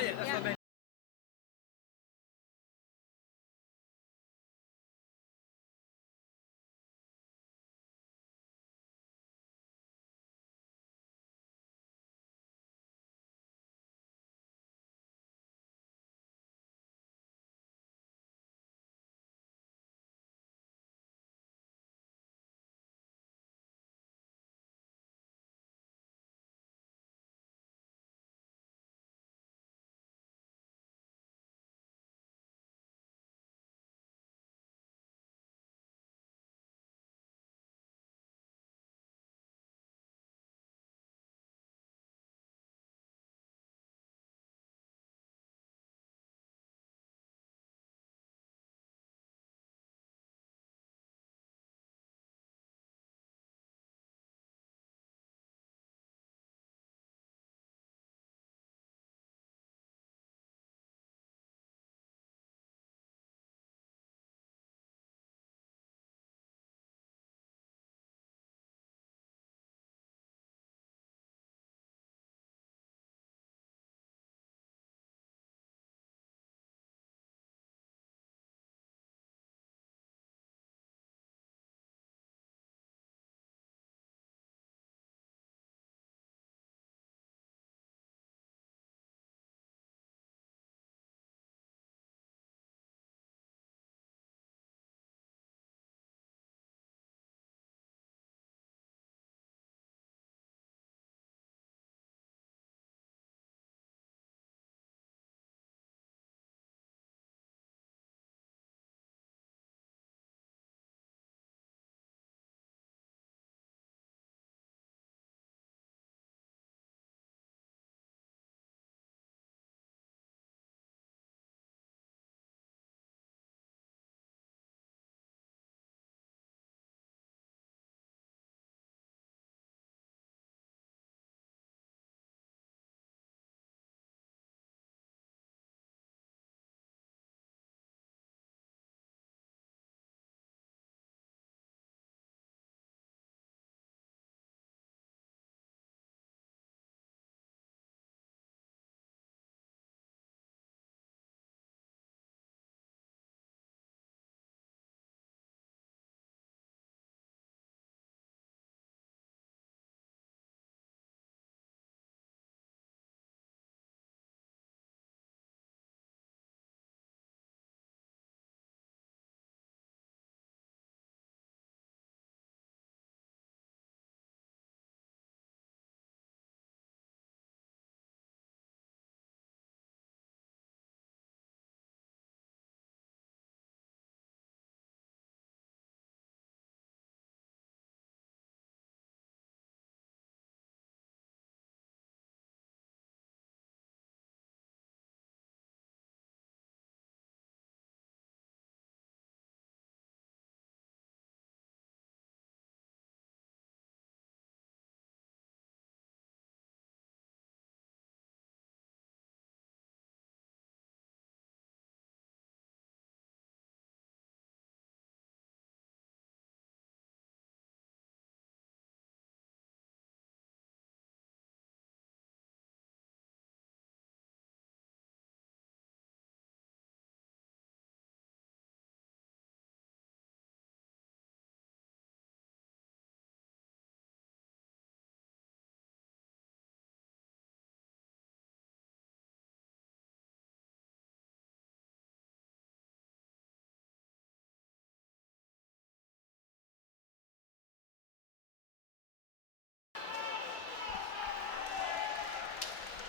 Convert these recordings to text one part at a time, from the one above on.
yeah, that's what I meant.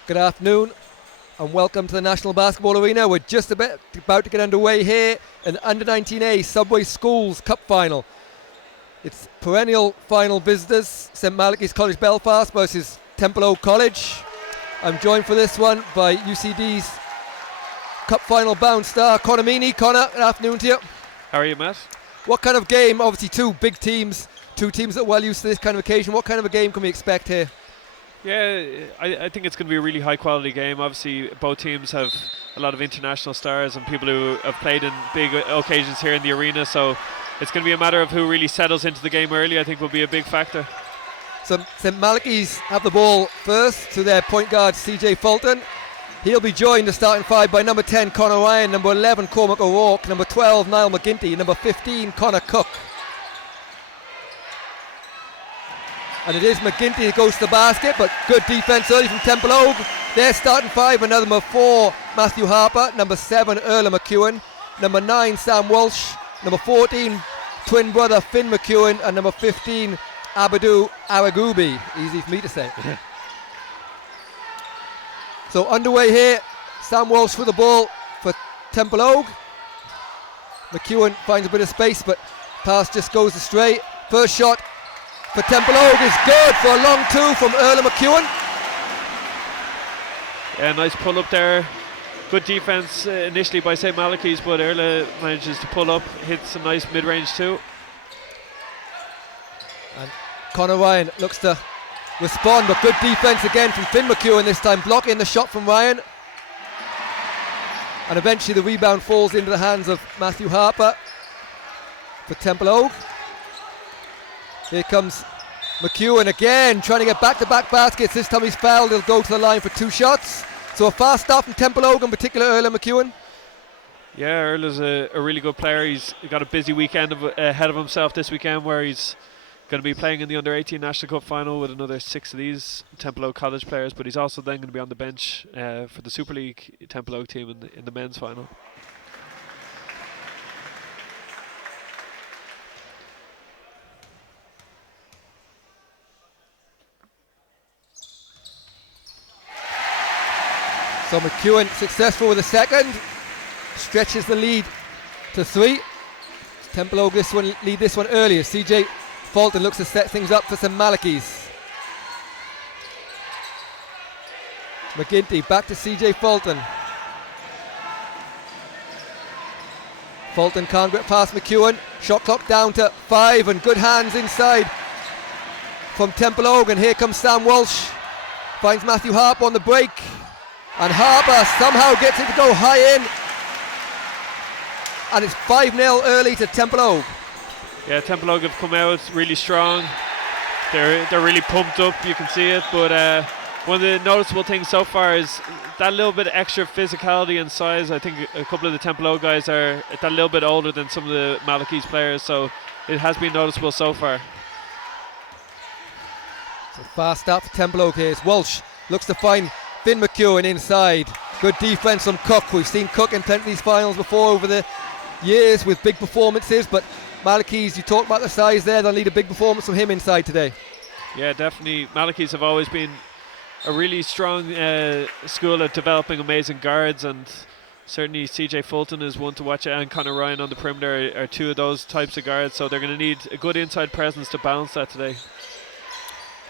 Good afternoon and welcome to the National Basketball Arena. We're just about to get underway here in the U19A Subway Schools Cup Final. It's perennial final visitors, St Malachy's College Belfast versus Templeogue College. I'm joined for this one by UCD's Cup Final bound star, Conor Meaney. Conor, good afternoon to you. How are you, Matt? What kind of game, obviously two big teams, two teams that are well used to this kind of occasion, what kind of a game can we expect here? Yeah, I think it's going to be a really high quality game. Obviously both teams have a lot of international stars and people who have played in big occasions here in the arena, so it's going to be a matter of who really settles into the game early. I think will be a big factor. So St Malachy's have the ball first to their point guard CJ Fulton. He'll be joined the starting 5 by number 10 Conor Ryan, number 11 Cormac O'Rourke, number 12 Niall McGuinty, number 15 Conor Cook. And it is McGuinty who goes to the basket, but good defence early from Templeogue. Their starting 5, another number 4 Matthew Harper, number 7 Erla McEwen, number 9 Sam Walsh, number 14 twin brother Finn McEwen, and number 15 Abadou Aragubi. Easy for me to say. So underway here, Sam Walsh for the ball for Templeogue. McEwen finds a bit of space, but pass just goes astray. First shot for Templeogue is good for a long 2 from Erla McEwen. Yeah, nice pull up there. Good defense initially by St. Malachy's, but Erla manages to pull up, hits a nice mid-range too. And Conor Ryan looks to respond, but good defense again from Finn McEwen this time, blocking the shot from Ryan. And eventually the rebound falls into the hands of Matthew Harper for Templeogue. Here comes McEwen again, trying to get back-to-back baskets. This time he's fouled, he'll go to the line for 2 shots. So a fast start from Templeogue, in particular Erla McEwen. Yeah, Erla's a really good player. He's got a busy weekend ahead of himself this weekend, where he's going to be playing in the Under-18 National Cup final with another 6 of these Templeogue college players, but he's also then going to be on the bench for the Super League Templeogue team in the men's final. So McEwen successful with the second, stretches the lead to 3. Templeogue lead this one earlier. CJ Fulton looks to set things up for St. Malachy's. McGuinty back to CJ Fulton. Fulton can't get past McEwen. Shot clock down to 5, and good hands inside from Templeogue. And here comes Sam Walsh. Finds Matthew Harper on the break. And Harper somehow gets it to go high in. And it's 5-0 early to Templeogue. Yeah, Templeogue have come out really strong. They're really pumped up, you can see it. But one of the noticeable things so far is that little bit of extra physicality and size. I think a couple of the Templeogue guys are that little bit older than some of the Malachy's players, so it has been noticeable so far. So fast start for Templeogue here. It's Walsh looks to find Finn McEwen inside. Good defense from Cook. We've seen Cook in plenty of these finals before over the years with big performances, but Malachy's, you talk about the size there, they'll need a big performance from him inside today. Yeah, definitely. Malachy's have always been a really strong school at developing amazing guards, and certainly CJ Fulton is one to watch, and Conor Ryan on the perimeter are 2 of those types of guards, so they're going to need a good inside presence to balance that today.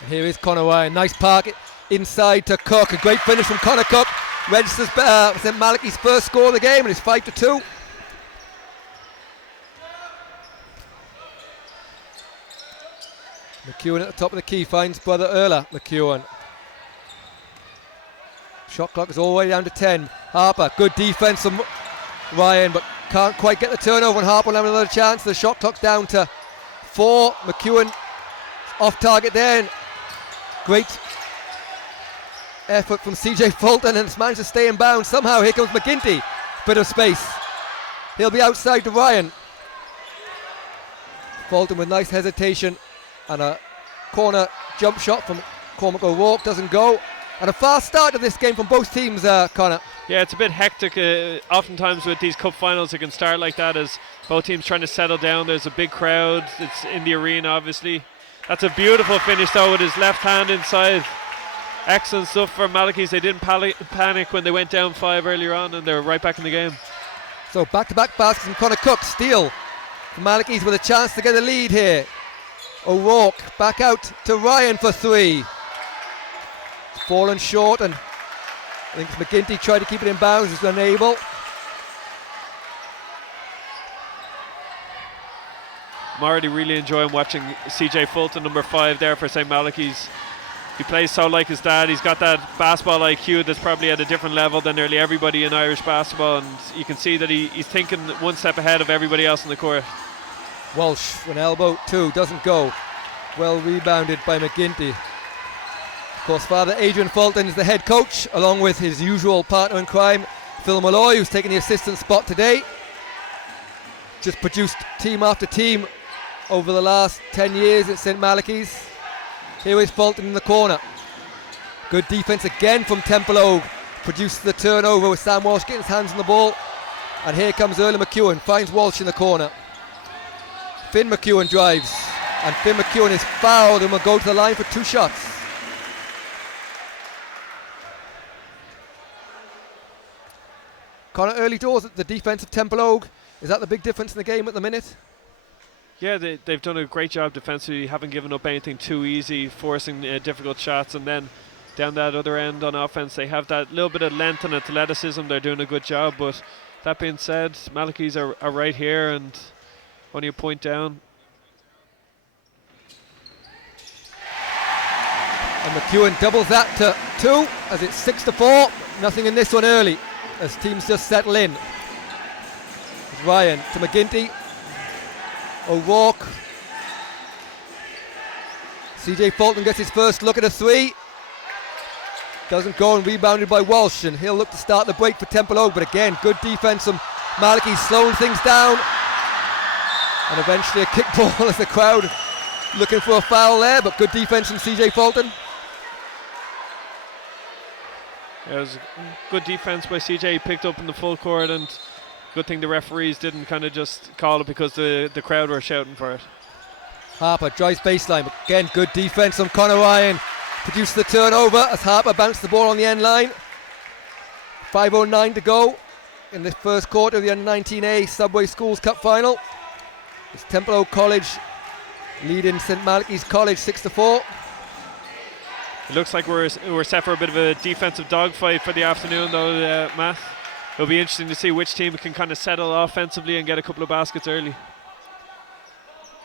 And here is Conor Ryan, nice park inside to Cook, a great finish from Conor Cook, registers St. Malachy's first score of the game, and it's 5-2. McEwen at the top of the key finds brother Erla McEwen. Shot clock is all the way down to 10. Harper, good defense from Ryan, but can't quite get the turnover, and Harper will have another chance. The shot clock's down to 4. McEwen off target there. Great effort from CJ Fulton, and it's managed to stay in bounds. Somehow here comes McGuinty. Bit of space. He'll be outside to Ryan. Fulton with nice hesitation, and a corner jump shot from Cormac O'Rourke doesn't go. And a fast start to this game from both teams, Connor. Yeah, it's a bit hectic. Oftentimes with these cup finals, it can start like that as both teams trying to settle down. There's a big crowd. It's in the arena, obviously. That's a beautiful finish, though, with his left hand inside. Excellent stuff for Malachy's. They didn't panic when they went down 5 earlier on, and they're right back in the game. So back-to-back baskets from Conor Cook. Steal from Malachy's with a chance to get a lead here. O'Rourke back out to Ryan for 3. Fallen short, and I think McGuinty tried to keep it in bounds, was unable. I'm already really enjoying watching CJ Fulton, number 5 there for St. Malachy's. He plays so like his dad. He's got that basketball IQ that's probably at a different level than nearly everybody in Irish basketball, and you can see that he's thinking one step ahead of everybody else in the court. Walsh, an elbow 2, doesn't go. Well rebounded by McGuinty. Of course, Father Adrian Fulton is the head coach, along with his usual partner in crime, Phil Malloy, who's taking the assistant spot today. Just produced team after team over the last 10 years at St Malachy's. Here is Fulton in the corner. Good defence again from Templeogue. Produced the turnover with Sam Walsh getting his hands on the ball. And here comes Earl McEwen, finds Walsh in the corner. Finn McEwen drives. And Finn McEwen is fouled and will go to the line for 2 shots. Connor, early doors at the defence of Templeogue. Is that the big difference in the game at the minute? Yeah, they've done a great job defensively, haven't given up anything too easy, forcing difficult shots, and then down that other end on offense they have that little bit of length and athleticism. They're doing a good job, but that being said, Malachy's are right here and only a point down. And McEwen doubles that to 2 as it's 6-4. Nothing in this one early as teams just settle in. It's Ryan to McGinty. O'Rourke. CJ Fulton gets his first look at a 3. Doesn't go, and rebounded by Walsh, and he'll look to start the break for Templeogue, but again, good defense from Malachy, slowing things down. And eventually a kick ball as the crowd looking for a foul there, but good defense from CJ Fulton. Yeah, it was good defense by CJ. He picked up in the full court, and good thing the referees didn't kind of just call it because the crowd were shouting for it. Harper drives baseline. Again, good defense from Conor Ryan. Produced the turnover as Harper bounced the ball on the end line. 5:09 to go in the first quarter of the U19A Subway Schools Cup final. It's Templeogue College leading St Malachy's College 6-4. It looks like we're set for a bit of a defensive dogfight for the afternoon, though, Matt. It'll be interesting to see which team can kind of settle offensively and get a couple of baskets early.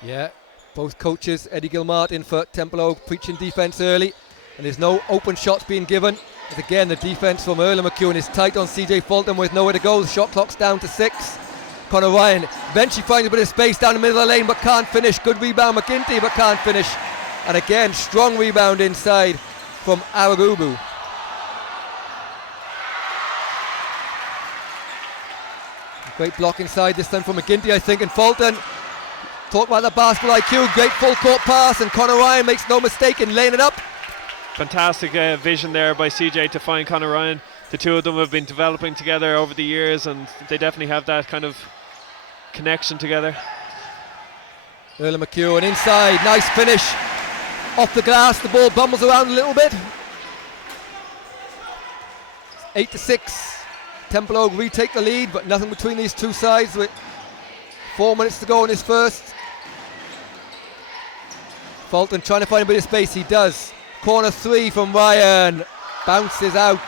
Yeah, both coaches, Eddie Gilmartin for Templeogue, preaching defence early, and there's no open shots being given. As again, the defence from Earl McEwen is tight on CJ Fulton with nowhere to go. The shot clock's down to 6. Conor Ryan eventually finds a bit of space down the middle of the lane but can't finish. Good rebound McGinty but can't finish. And again, strong rebound inside from Aragubu. Great block inside this time from McGinty, I think, and Fulton. Talk about the basketball IQ, great full court pass, and Conor Ryan makes no mistake in laying it up. Fantastic vision there by CJ to find Conor Ryan. The two of them have been developing together over the years, and they definitely have that kind of connection together. Earl McEwen inside, nice finish. Off the glass, the ball bumbles around a little bit. 8-6. Templeogue retake the lead, but nothing between these two sides with 4 minutes to go in his first. Fulton trying to find a bit of space, he does. Corner 3 from Ryan, bounces out.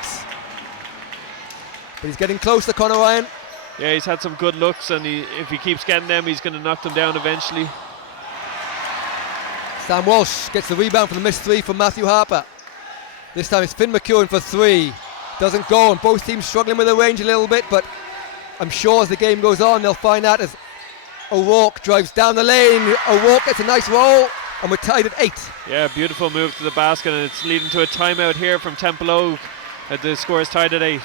But he's getting close to Conor Ryan. Yeah, he's had some good looks, and if he keeps getting them, he's going to knock them down eventually. Sam Walsh gets the rebound from the missed 3 from Matthew Harper. This time it's Finn McEwen for 3. Doesn't go, and both teams struggling with the range a little bit, but I'm sure as the game goes on they'll find out as O'Rourke drives down the lane. O'Rourke gets a nice roll, and we're tied at 8. Yeah, beautiful move to the basket, and it's leading to a timeout here from Templeogue. The score is tied at 8.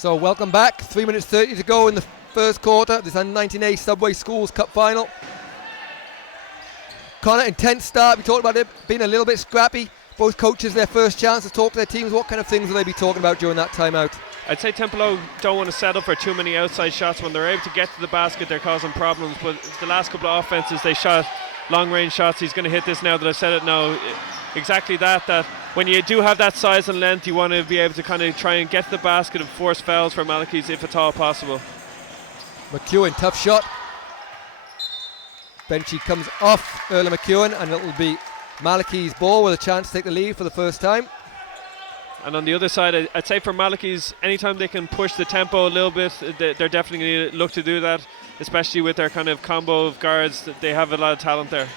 So welcome back. 3 minutes 30 to go in the first quarter. This Under-19A Subway Schools Cup final. Connor, intense start. We talked about it being a little bit scrappy. Both coaches their first chance to talk to their teams. What kind of things will they be talking about during that timeout? I'd say Templeogue don't want to set up for too many outside shots. When they're able to get to the basket, they're causing problems. But the last couple of offenses, they shot long-range shots. He's going to hit this now that I've said it now. Exactly that when you do have that size and length, you want to be able to kind of try and get to the basket and force fouls for Malachy's if at all possible. McEwen, tough shot. Benchy comes off Erla McEwen, and it'll be Malachy's ball with a chance to take the lead for the first time. And on the other side, I'd say for Malachy's, anytime they can push the tempo a little bit, they're definitely going to look to do that, especially with their kind of combo of guards. They have a lot of talent there.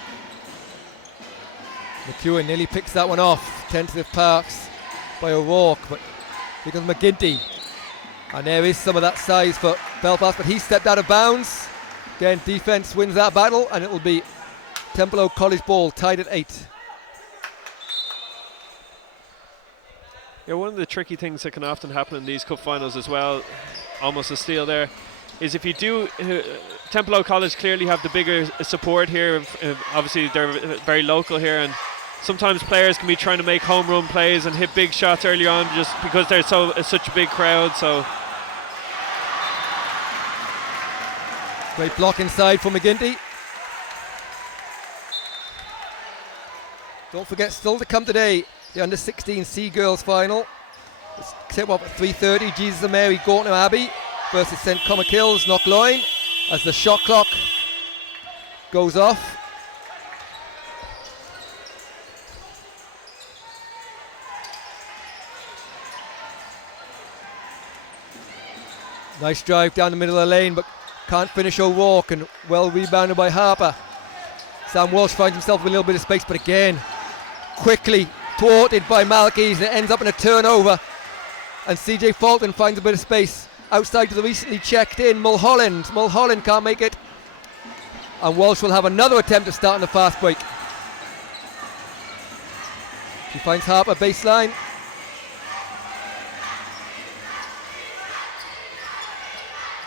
McEwen nearly picks that one off. Tentative pass by O'Rourke, but here comes McGinty. And there is some of that size for Belfast, but he stepped out of bounds. Again, defence wins that battle, and it will be Templeogue College ball tied at 8. Yeah, one of the tricky things that can often happen in these cup finals as well, almost a steal there, is if you do, Templeogue College clearly have the bigger support here. Obviously they're very local here, and sometimes players can be trying to make home run plays and hit big shots early on just because they're such a big crowd. So great block inside for McGinty. Don't forget, still to come today, the Under-16 C Girls final. It's tip off at 3:30. Jesus and Mary Gortner Abbey versus St Comachills Knockloyne as the shot clock goes off. Nice drive down the middle of the lane, but can't finish O'Rourke, and well rebounded by Harper. Sam Walsh finds himself with a little bit of space, but again, quickly thwarted by Malachy's, and it ends up in a turnover. And CJ Fulton finds a bit of space outside to the recently checked in Mulholland. Mulholland can't make it. And Walsh will have another attempt to start on the fast break. He finds Harper baseline.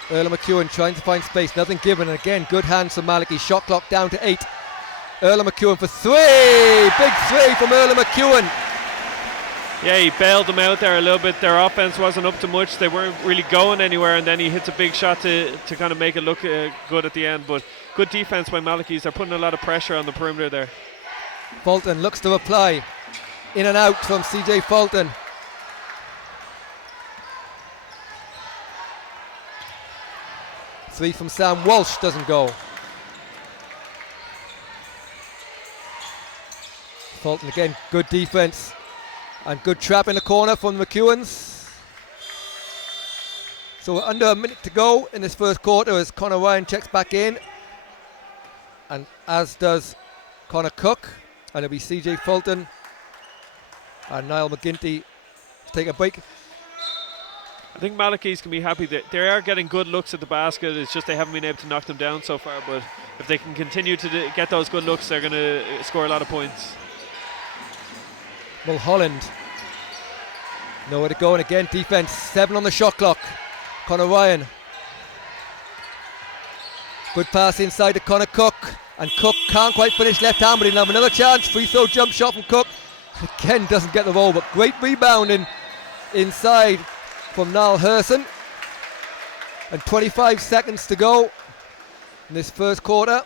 Erla McEwen trying to find space, nothing given, and again, good hands from Malachy. Shot clock down to 8. Erla McEwen for 3! Big 3 from Erla McEwen. yeah, he bailed them out there a little bit. Their offense wasn't up to much. They weren't really going anywhere, and then he hits a big shot to kind of make it look good at the end. But good defense by Malachy's. They're putting a lot of pressure on the perimeter there. Fulton looks to reply. In and out from CJ Fulton. Three from Sam Walsh doesn't go. Fulton again, good defense and good trap in the corner from the McEwens. So we're under a minute to go in this first quarter as Connor Ryan checks back in, and as does Connor Cook, and it'll be CJ Fulton and Niall McGinty to take a break. I think Malachy's can be happy that they are getting good looks at the basket. It's just they haven't been able to knock them down so far, but if they can continue to get those good looks, they're going to score a lot of points. Mulholland nowhere to go, and again defense. 7 on the shot clock. Connor Ryan, good pass inside to Connor Cook, and Cook can't quite finish left hand, but he'll have another chance. Free throw jump shot from Cook, again doesn't get the roll, but great rebounding inside from Niall Herson. And 25 seconds to go in this first quarter.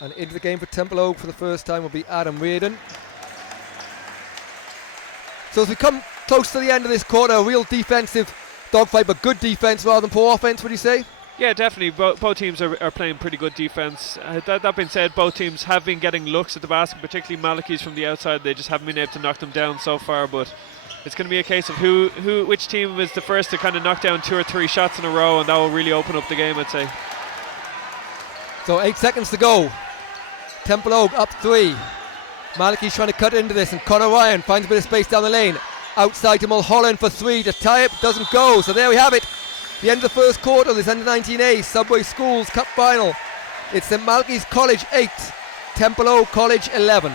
And into the game for Templeogue for the first time will be Adam Reardon. So as we come close to the end of this quarter, a real defensive dogfight, but good defense rather than poor offense, would you say? Yeah, definitely. Both teams are playing pretty good defense. That being said, both teams have been getting looks at the basket, particularly Malachy's from the outside. They just haven't been able to knock them down so far, but it's going to be a case of which team is the first to kind of knock down 2 or 3 shots in a row, and that will really open up the game, I'd say. So 8 seconds to go. Templeogue up 3. Malachy's trying to cut into this, and Connor Ryan finds a bit of space down the lane. Outside to Mulholland for 3 to tie it, doesn't go. So there we have it. The end of the first quarter of this Under-19A Subway Schools Cup Final. It's St Malachy's College 8, Templeogue College 11.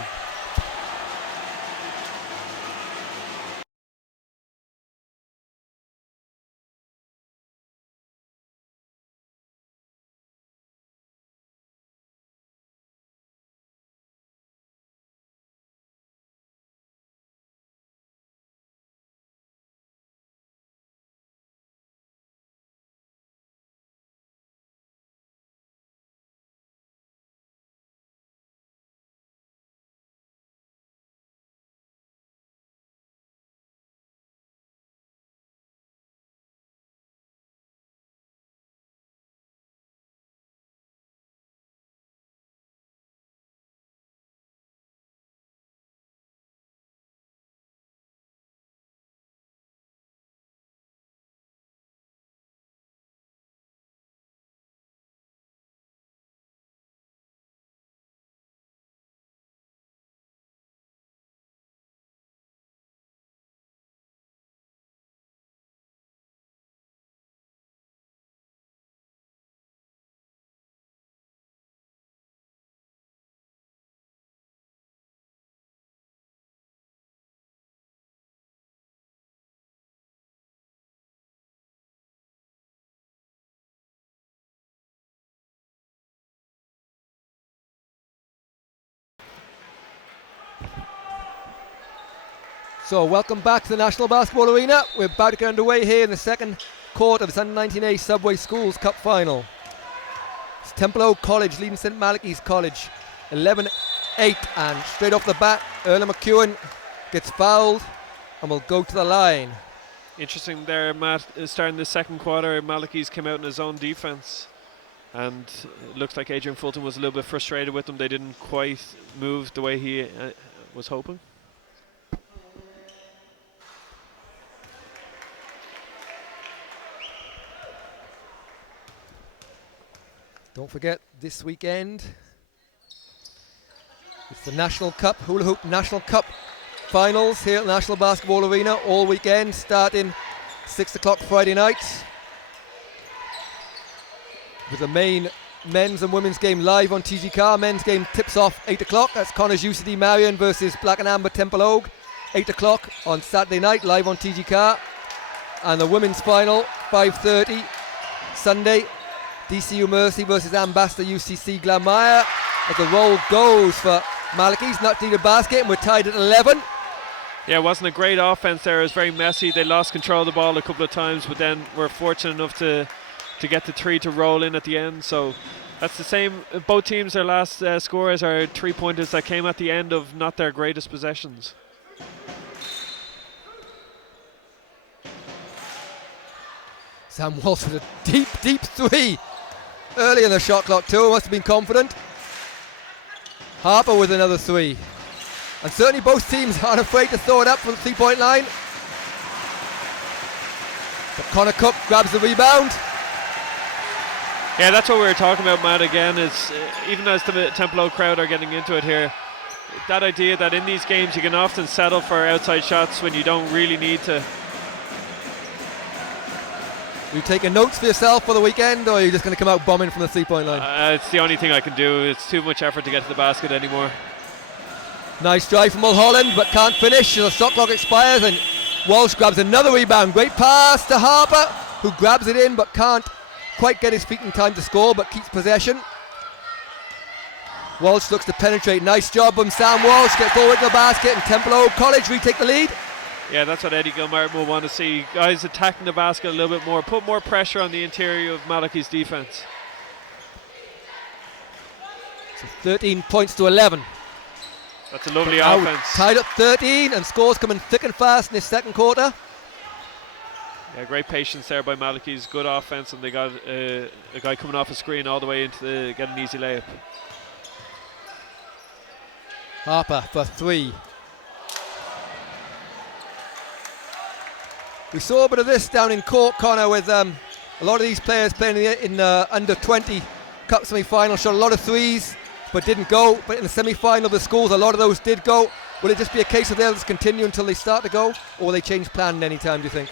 So welcome back to the National Basketball Arena. We're about to get underway here in the second quarter of this Under-19A Subway Schools Cup Final. It's Templeogue College leading St Malachy's College 11-8, and straight off the bat Erla McEwen gets fouled and will go to the line. Interesting there, Matt, starting the second quarter, Malachy's came out in his own defence, and it looks like Adrian Fulton was a little bit frustrated with them. They didn't quite move the way he was hoping. Don't forget, this weekend it's the National Cup, Hula Hoop National Cup Finals here at the National Basketball Arena all weekend, starting 6 o'clock Friday night, with the main men's and women's game live on TG4. Men's game tips off 8 o'clock. That's Connors UCD Marion versus Black and Amber Templeogue, 8 o'clock on Saturday night, live on TG4. And the women's final, 5:30 Sunday, DCU Mercy versus Ambassador UCC Glanmire. As the roll goes for Malachy's not need a basket, and we're tied at 11. Yeah, it wasn't a great offense there. It was very messy. They lost control of the ball a couple of times, but then were fortunate enough to get the three to roll in at the end. So that's the same. Both teams, their last scores are 3-pointers that came at the end of not their greatest possessions. Sam Walsh with a deep, deep three early in the shot clock too. Must have been confident. Harper with another three. And certainly both teams aren't afraid to throw it up from the 3-point line. But Connor Cook grabs the rebound. Yeah, that's what we were talking about, Matt, again, is even as the Templeogue crowd are getting into it here, that idea that in these games you can often settle for outside shots when you don't really need to. Are you taking notes for yourself for the weekend, or are you just going to come out bombing from the 3-point line? It's the only thing I can do. It's too much effort to get to the basket anymore. Nice drive from Mulholland, but can't finish as the shot clock expires, and Walsh grabs another rebound. Great pass to Harper, who grabs it in but can't quite get his feet in time to score, but keeps possession. Walsh looks to penetrate. Nice job from Sam Walsh. Gets forward to the basket, and Templeogue College retake the lead. Yeah, that's what Eddie Gilmartin will want to see. Guys attacking the basket a little bit more. Put more pressure on the interior of Malachy's defense. So 13 points to 11. That's a lovely offense. Tied up 13, and scores coming thick and fast in this second quarter. Yeah, great patience there by Malachy's. Good offense, and they got a guy coming off a screen all the way into get an easy layup. Harper for three. We saw a bit of this down in court, Connor, with a lot of these players playing in under 20 cup semi-final. Shot a lot of threes, but didn't go. But in the semi-final of the schools, a lot of those did go. Will it just be a case of they'll just continue until they start to go, or will they change plan any time, do you think?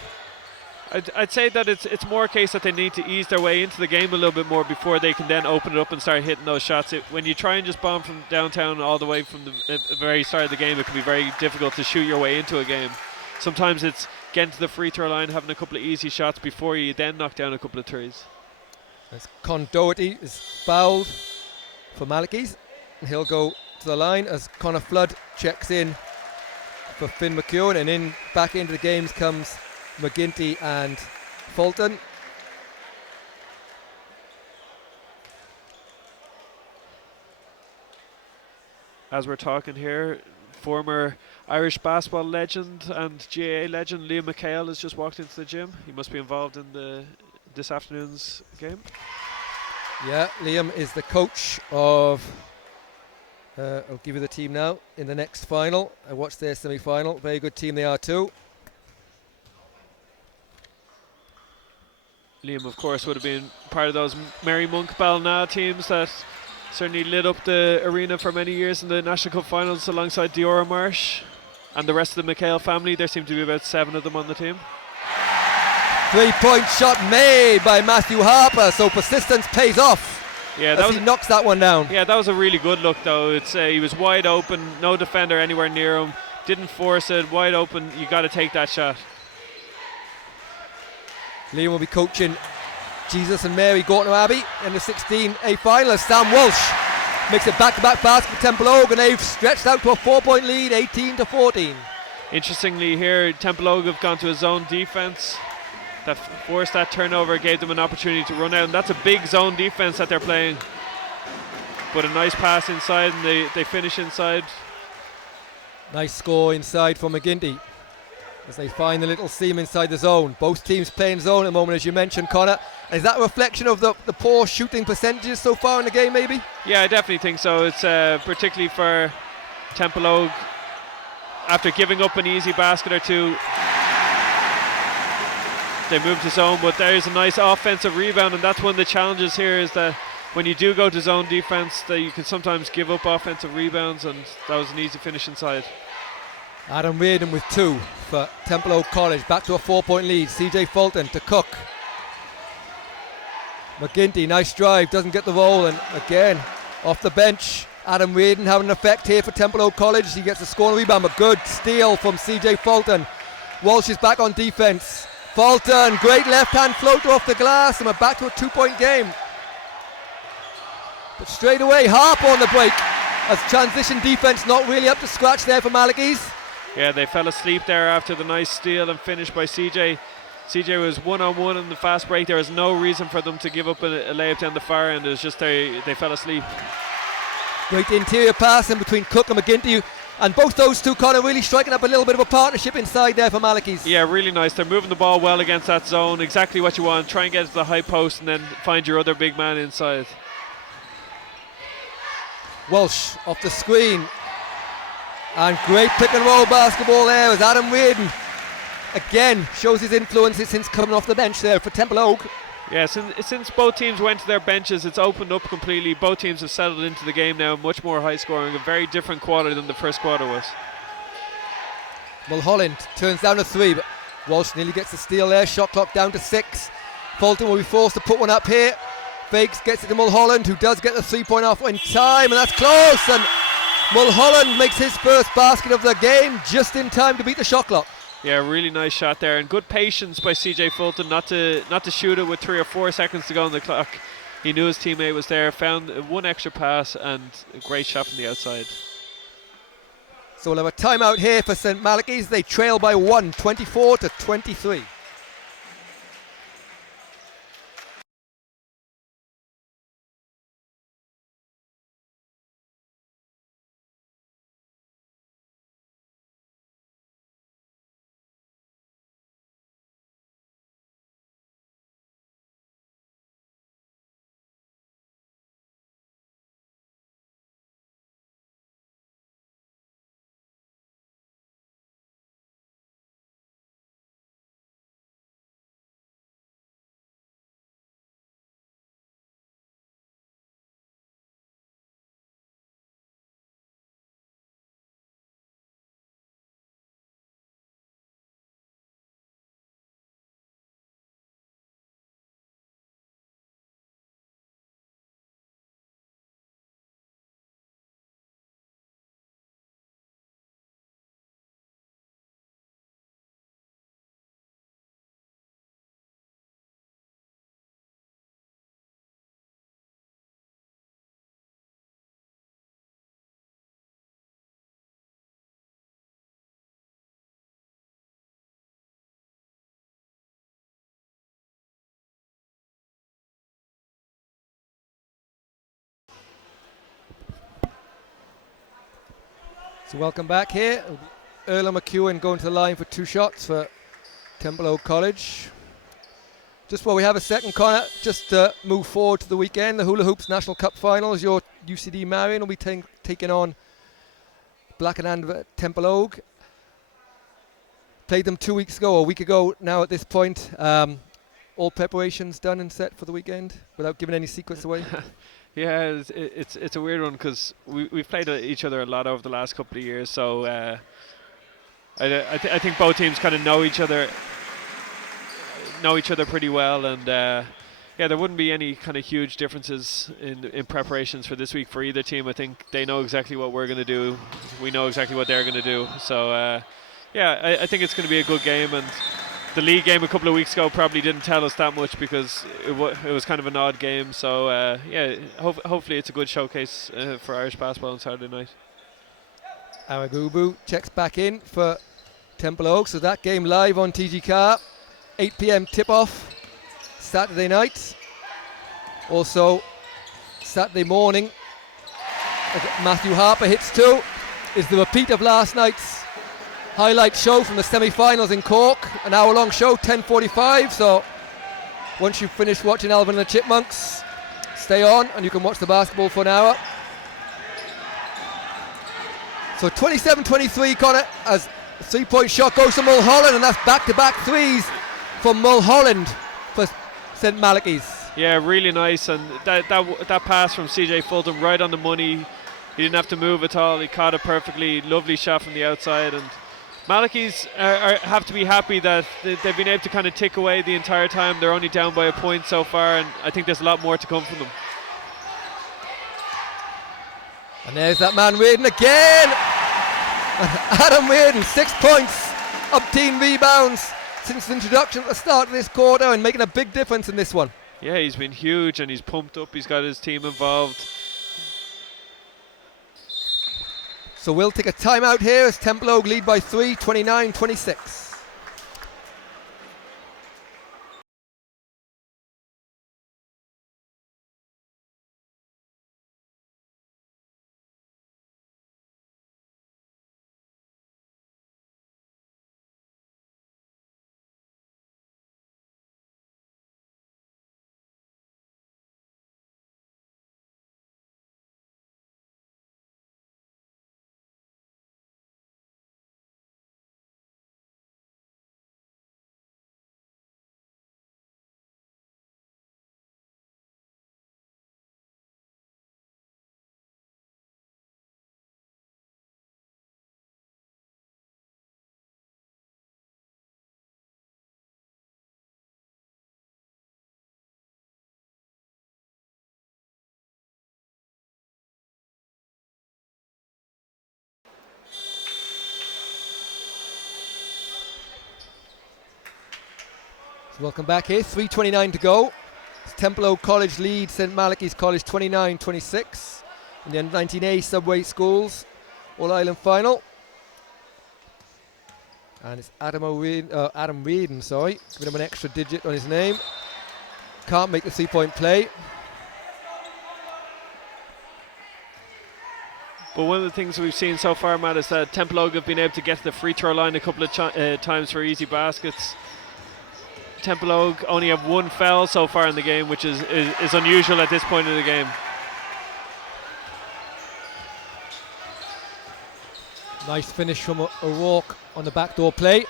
I'd say that it's more a case that they need to ease their way into the game a little bit more before they can then open it up and start hitting those shots. When you try and just bomb from downtown all the way from the very start of the game, it can be very difficult to shoot your way into a game. Sometimes it's getting to the free throw line, having a couple of easy shots before you then knock down a couple of threes. As Con Doherty is fouled for Malachy's, and he'll go to the line as Connor Flood checks in for Finn McEwen, and back into the games comes McGinty and Fulton. As we're talking here, former Irish basketball legend and GAA legend Liam McHale has just walked into the gym. He must be involved in this afternoon's game. Yeah, Liam is the coach of, I'll give you the team now, in the next final. I watched their semi-final. Very good team they are too. Liam, of course, would have been part of those Mary Monk Ballina teams that certainly lit up the arena for many years in the National Cup finals alongside Diora Marsh and the rest of the McHale family. There seem to be about 7 of them on the team. 3-point shot made by Matthew Harper, so persistence pays off. Yeah, as he knocks that one down. Yeah, that was a really good look though. It's he was wide open, no defender anywhere near him, didn't force it, wide open. You got to take that shot. Liam will be coaching Jesus and Mary Gortner Abbey in the 16A final. Sam Walsh makes a back-to-back basket for Templeogue, and they've stretched out to a 4-point lead, 18-14. Interestingly here, Templeogue have gone to a zone defence that forced that turnover, gave them an opportunity to run out, and that's a big zone defence that they're playing. But a nice pass inside, and they finish inside. Nice score inside from McGinty as they find the little seam inside the zone. Both teams playing zone at the moment, as you mentioned, Connor. Is that a reflection of the poor shooting percentages so far in the game, maybe? Yeah, I definitely think so. It's particularly for Templeogue, after giving up an easy basket or two, they move to zone, but there's a nice offensive rebound, and that's one of the challenges here, is that when you do go to zone defense, that you can sometimes give up offensive rebounds, and that was an easy finish inside. Adam Reardon with 2 for Templeogue College. Back to a 4-point lead. CJ Fulton to Cook. McGinty, nice drive, doesn't get the roll, and again, off the bench, Adam Reardon having an effect here for Templeogue College. He gets a score and rebound, but good steal from CJ Fulton. Walsh is back on defense. Fulton, great left-hand floater off the glass, and we're back to a 2-point game. But straight away, Harper on the break, as transition defense not really up to scratch there for Malachy's. Yeah, they fell asleep there after the nice steal and finish by CJ. CJ was one-on-one in the fast break. There was no reason for them to give up a layup down the far end. It was just they fell asleep. Great interior pass in between Cook and McGinty, and both those two kind of really striking up a little bit of a partnership inside there for Malachy's. Yeah, really nice. They're moving the ball well against that zone. Exactly what you want. Try and get to the high post and then find your other big man inside. Walsh off the screen, and great pick and roll basketball there as Adam Reardon again shows his influence since coming off the bench there for Templeogue. Yeah, since both teams went to their benches, it's opened up completely. Both teams have settled into the game now, much more high scoring, a very different quarter than the first quarter was. Mulholland turns down a 3, but Walsh nearly gets the steal there. Shot clock down to 6. Fulton will be forced to put one up here. Fakes, gets it to Mulholland, who does get the 3-point off in time, and that's close, and Mulholland makes his first basket of the game just in time to beat the shot clock. Yeah, really nice shot there, and good patience by CJ Fulton not to shoot it with 3 or 4 seconds to go on the clock. He knew his teammate was there, found one extra pass, and a great shot from the outside. So we'll have a timeout here for St. Malachy's. They trail by 1, 24-23. So welcome back here. Erla McEwen going to the line for 2 shots for Templeogue College. Just while we have a second, Connor, just to move forward to the weekend, the Hula Hoops National Cup Finals, your UCD Marion will be taking on Blackernand Templeogue. Played them 2 weeks ago, or a week ago now at this point. All preparations done and set for the weekend without giving any secrets away? Yeah, it's a weird one because we've played each other a lot over the last couple of years, so I think both teams kind of know each other pretty well, and yeah, there wouldn't be any kind of huge differences in preparations for this week for either team. I think they know exactly what we're going to do, we know exactly what they're going to do, so yeah, I think it's going to be a good game. And the league game a couple of weeks ago probably didn't tell us that much because it was kind of an odd game. So yeah, hopefully it's a good showcase for Irish basketball on Saturday night. Aragubu checks back in for Templeogue. So that game live on TG Car, 8 p.m. tip-off, Saturday night. Also, Saturday morning, Matthew Harper hits 2, is the repeat of last night's highlight show from the semi-finals in Cork. An hour-long show, 10:45. So once you've finished watching Alvin and the Chipmunks, stay on and you can watch the basketball for an hour. So 27-23, Connor, as a 3-point shot goes to Mulholland, and that's back-to-back threes from Mulholland for St. Malachy's. Yeah, really nice, and that pass from CJ Fulton right on the money. He didn't have to move at all. He caught it perfectly. Lovely shot from the outside, and Malachy's have to be happy that they've been able to kind of tick away the entire time. They're only down by a point so far, and I think there's a lot more to come from them. And there's that man Reardon again. Adam Reardon, 6 points, up team rebounds since the introduction at the start of this quarter, and making a big difference in this one. Yeah, he's been huge and he's pumped up. He's got his team involved. So we'll take a timeout here as Templeogue lead by 3, 29-26. So welcome back here, 3:29 to go. It's Templeogue College lead St. Malachy's College 29-26 in the U19A Subway Schools All-Ireland Final. And it's Adam Reardon, giving him an extra digit on his name. Can't make the 3-point play. But one of the things we've seen so far, Matt, is that Templeogue have been able to get to the free throw line a couple of times for easy baskets. Templeogue only have 1 foul so far in the game, which is unusual at this point in the game. Nice finish from O'Rourke on the backdoor play.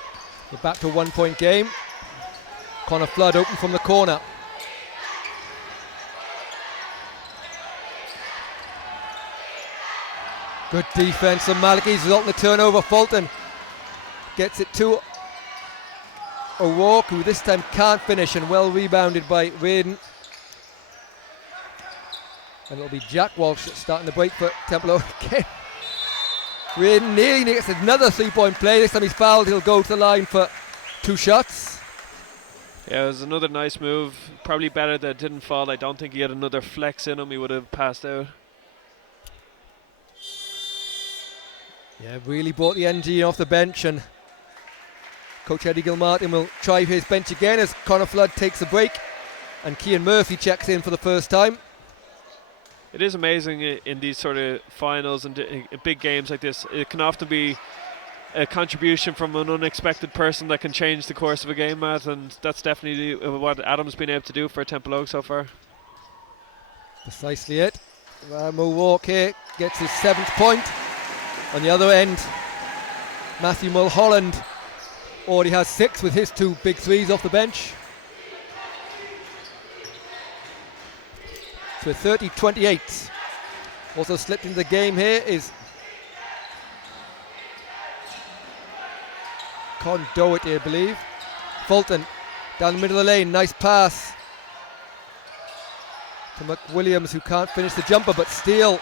We're back to a 1-point game. Connor Flood open from the corner. Good defense from Malachy's, resulting in the turnover. Fulton gets it to O'Rourke, who this time can't finish, and well rebounded by Reardon. And it'll be Jack Walsh starting the break for Templeogue again. Reardon nearly gets another 3-point play. This time he's fouled. He'll go to the line for 2 shots. Yeah, it was another nice move. Probably better that it didn't fall. I don't think he had another flex in him. He would have passed out. Yeah, really brought the energy off the bench, and Coach Eddie Gilmartin will try his bench again as Connor Flood takes a break and Cian Murphy checks in for the first time. It is amazing in these sort of finals and big games like this. It can often be a contribution from an unexpected person that can change the course of a game, Matt, and that's definitely what Adam's been able to do for Templeogue so far. Precisely it. O'Rourke here gets his 7th point. On the other end, Matthew Mulholland already has 6 with his 2 big threes off the bench. So 30-28. Also slipped into the game here is Con Doherty, I believe. Fulton down the middle of the lane, nice pass to McWilliams, who can't finish the jumper, but steal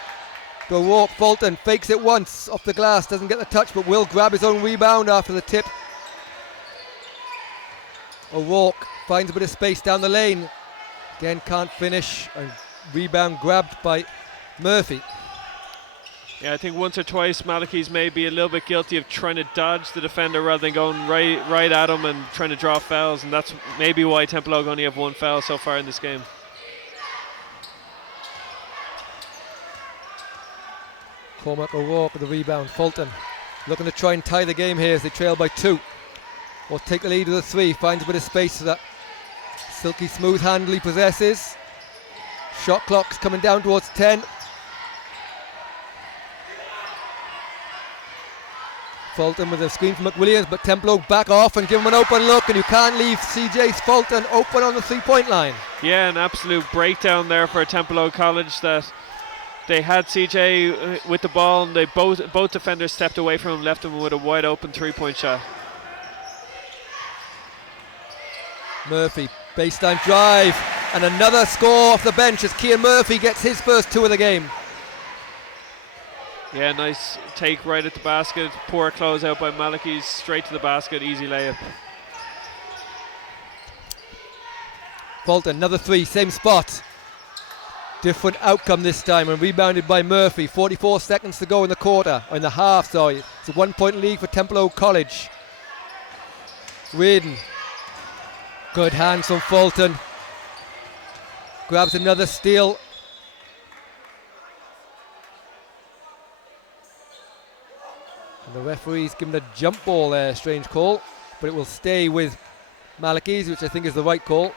to O'Rourke. Fulton fakes it once off the glass, doesn't get the touch, but will grab his own rebound after the tip. O'Rourke finds a bit of space down the lane, again can't finish, and rebound grabbed by Murphy. Yeah, I think once or twice Malachy's may be a little bit guilty of trying to dodge the defender rather than going right at him and trying to draw fouls, and that's maybe why Templeogue only have one foul so far in this game. Cormac O'Rourke with the rebound. Fulton looking to try and tie the game here as they trail by 2. Or take the lead with a 3. Finds a bit of space for that silky smooth handle he possesses. Shot clock's coming down towards 10. Fulton with a screen from McWilliams, but Templeogue back off and give him an open look, and you can't leave CJ Fulton open on the 3-point line. Yeah, an absolute breakdown there for Templeogue College, that they had CJ with the ball and they both defenders stepped away from him, left him with a wide open 3-point shot. Murphy, baseline drive, and another score off the bench as Cian Murphy gets his first 2 of the game. Yeah, nice take right at the basket. Poor close out by Malachy, straight to the basket, easy layup. Fulton, another 3, same spot. Different outcome this time, and rebounded by Murphy. 44 seconds to go in the quarter, or in the half, sorry. It's a 1-point lead for Templeogue College. Reardon. Good hands from Fulton. Grabs another steal. And the referee's given a jump ball there, strange call, but it will stay with Malachy's, which I think is the right call.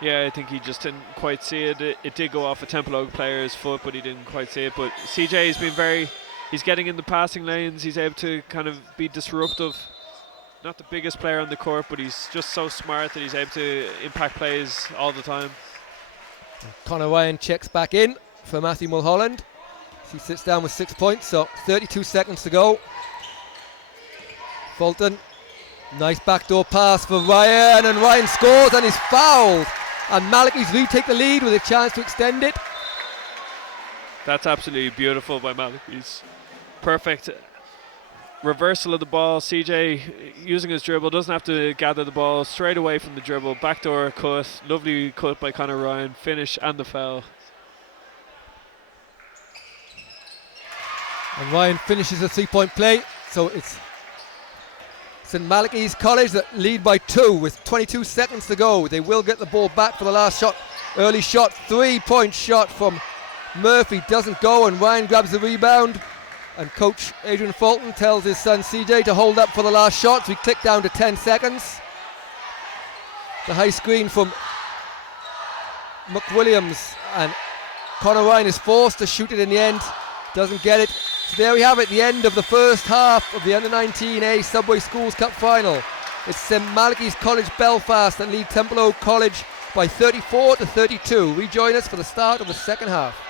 Yeah, I think he just didn't quite see it. It did go off a Templeogue player's foot, but he didn't quite see it. But CJ has been he's getting in the passing lanes, he's able to kind of be disruptive. Not the biggest player on the court, but he's just so smart that he's able to impact plays all the time. Conor Ryan checks back in for Matthew Mulholland. He sits down with 6 points, so 32 seconds to go. Fulton, nice backdoor pass for Ryan, and Ryan scores and is fouled. And Malachy's retake the lead with a chance to extend it. That's absolutely beautiful by Malachy's. Perfect reversal of the ball. CJ using his dribble, doesn't have to gather the ball, straight away from the dribble, backdoor cut, lovely cut by Conor Ryan, finish and the foul. And Ryan finishes the 3-point play, so it's St Malachy's College that lead by 2 with 22 seconds to go. They will get the ball back for the last shot. Early shot, 3-point shot from Murphy, doesn't go, and Ryan grabs the rebound. And coach Adrian Fulton tells his son CJ to hold up for the last shot. So we click down to 10 seconds. The high screen from McWilliams, and Conor Ryan is forced to shoot it in the end. Doesn't get it. So there we have it, the end of the first half of the Under-19A Subway Schools Cup final. It's St Malachy's College Belfast that lead Templeogue College by 34-32. Rejoin us for the start of the second half.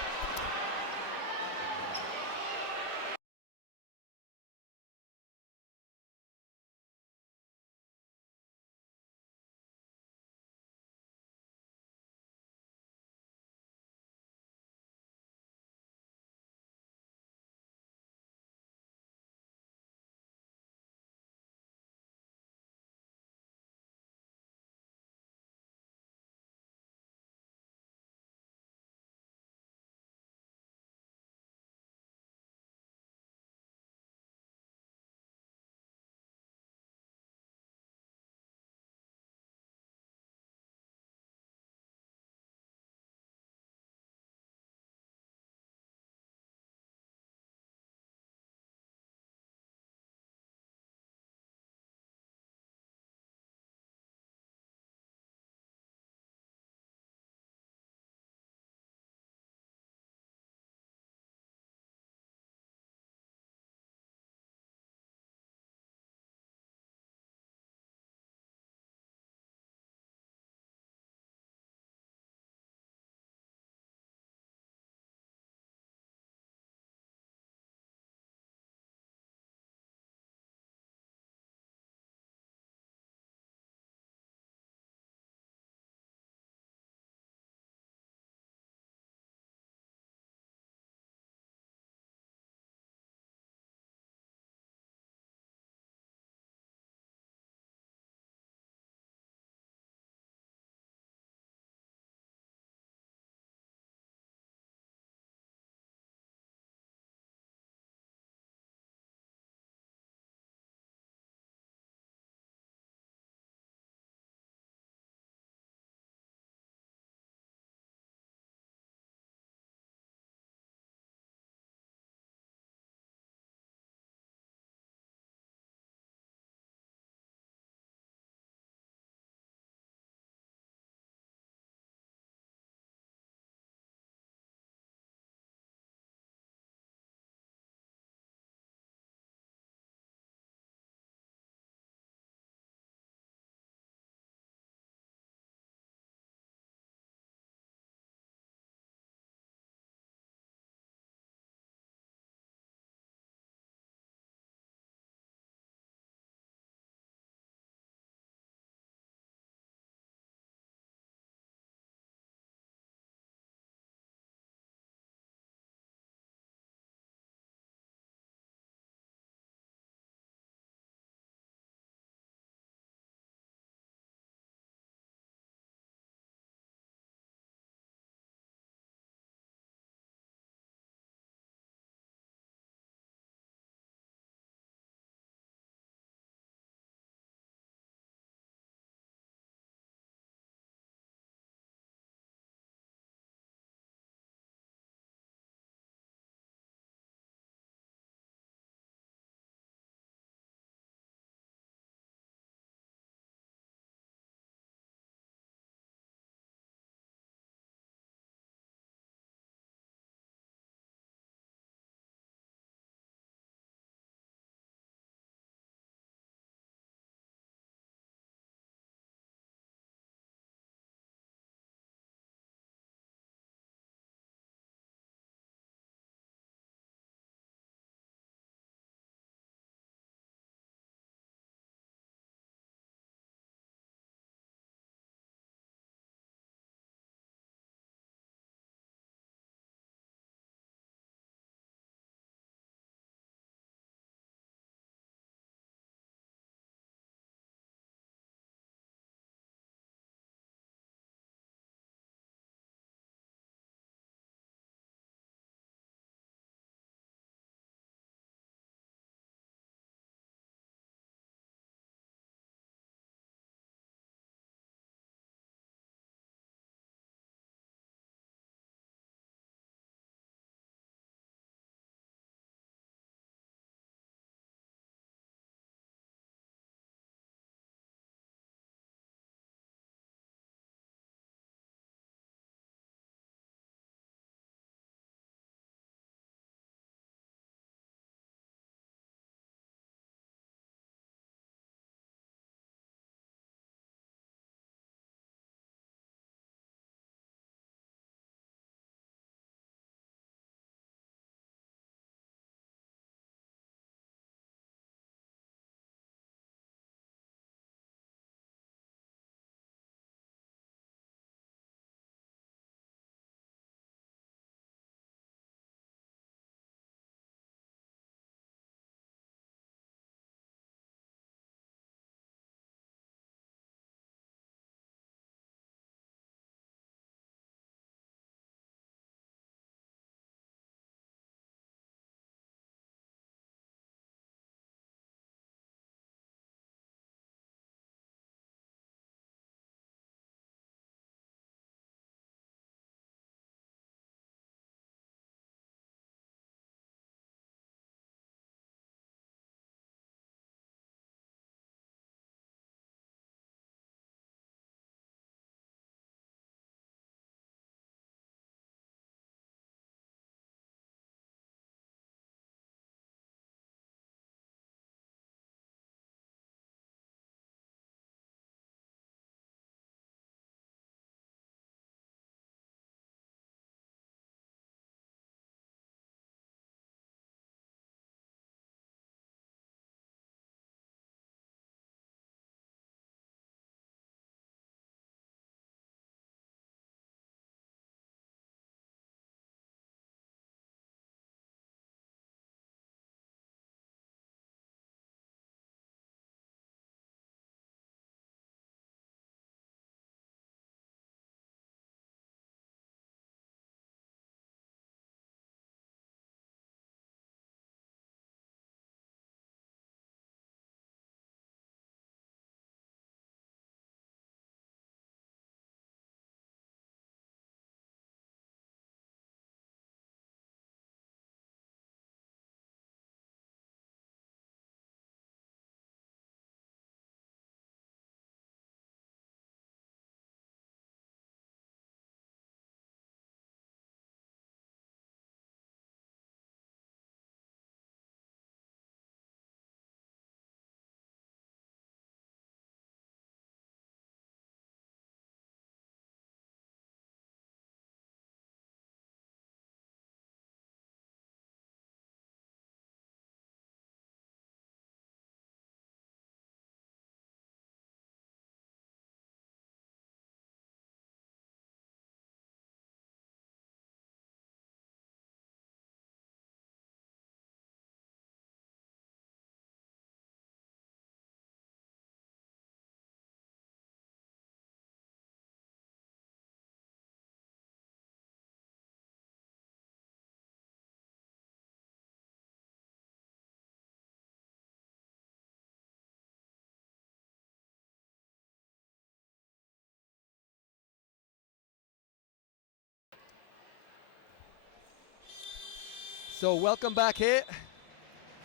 So welcome back here.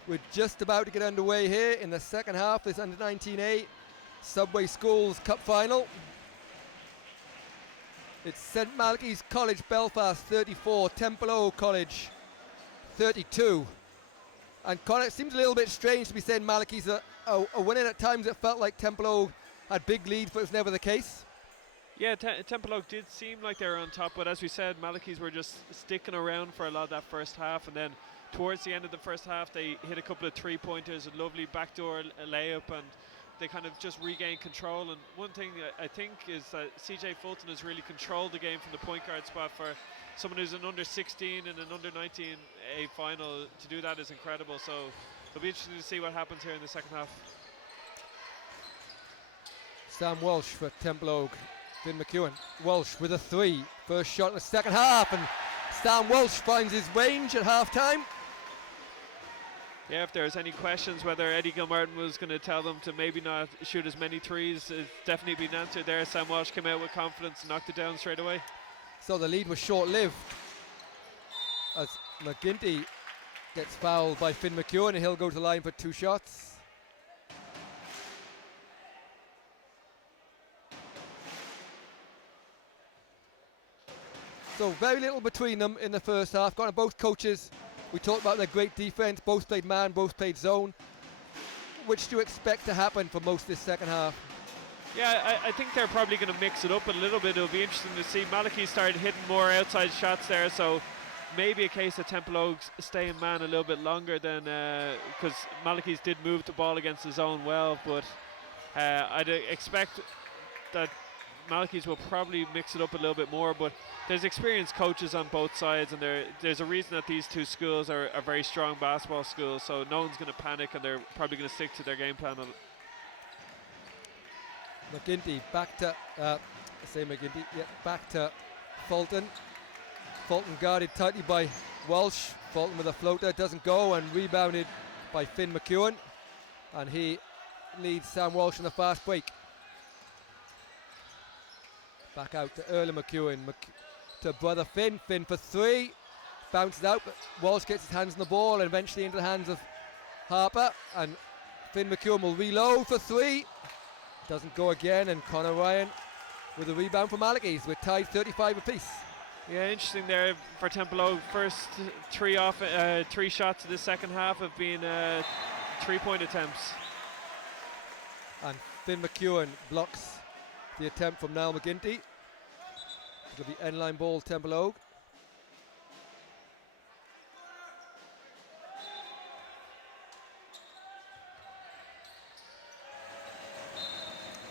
We're just about to get underway here in the second half. This under-19A Subway Schools Cup Final. It's St Malachy's College Belfast 34, Templeogue College 32. And Connor, it seems a little bit strange to be saying Malachy's a winning. At times it felt like Templeogue had big leads, but it was never the case. Yeah, Templeogue did seem like they were on top, but as we said, Malachy's were just sticking around for a lot of that first half, and then towards the end of the first half they hit a couple of three-pointers, a lovely backdoor layup, and they kind of just regained control. And one thing I think is that CJ Fulton has really controlled the game from the point guard spot. For someone who's an under 16 and an under 19A final, to do that is incredible. So it'll be interesting to see what happens here in the second half. Sam Walsh for Templeogue. Finn McEwen. Walsh with a three. First shot in the second half, and Sam Walsh finds his range at half time. Yeah, if there's any questions whether Eddie Gilmartin was going to tell them to maybe not shoot as many threes, it's definitely been answered there. Sam Walsh came out with confidence and knocked it down straight away. So the lead was short-lived as McGinty gets fouled by Finn McEwen, and he'll go to the line for two shots. So very little between them in the first half. Got on both coaches. We talked about their great defense. Both played man, both played zone. Which do you expect to happen for most of this second half? Yeah, I think they're probably going to mix it up a little bit. It'll be interesting to see. Malachy started hitting more outside shots there, so maybe a case of Templeogue stay in man a little bit longer than because Malachy's did move the ball against the zone well, but I'd expect that Malachy's will probably mix it up a little bit more. But there's experienced coaches on both sides, and there's a reason that these two schools are very strong basketball schools, so no one's going to panic, and they're probably going to stick to their game plan. McGinty back to back to Fulton. Fulton guarded tightly by Walsh. Fulton with a floater, doesn't go, and rebounded by Finn McEwen, and he leads Sam Walsh in the fast break. Back out to Erlen McEwen, to brother Finn. Finn for three, bounces out, but Walsh gets his hands on the ball and eventually into the hands of Harper, and Finn McEwen will reload for three. Doesn't go again, and Connor Ryan with a rebound for Malachy's. We're tied 35 apiece. Yeah, interesting there for Templeogue. First three shots of the second half have been 3-point attempts. And Finn McEwen blocks the attempt from Niall McGinty. It'll be end-line ball, Templeogue.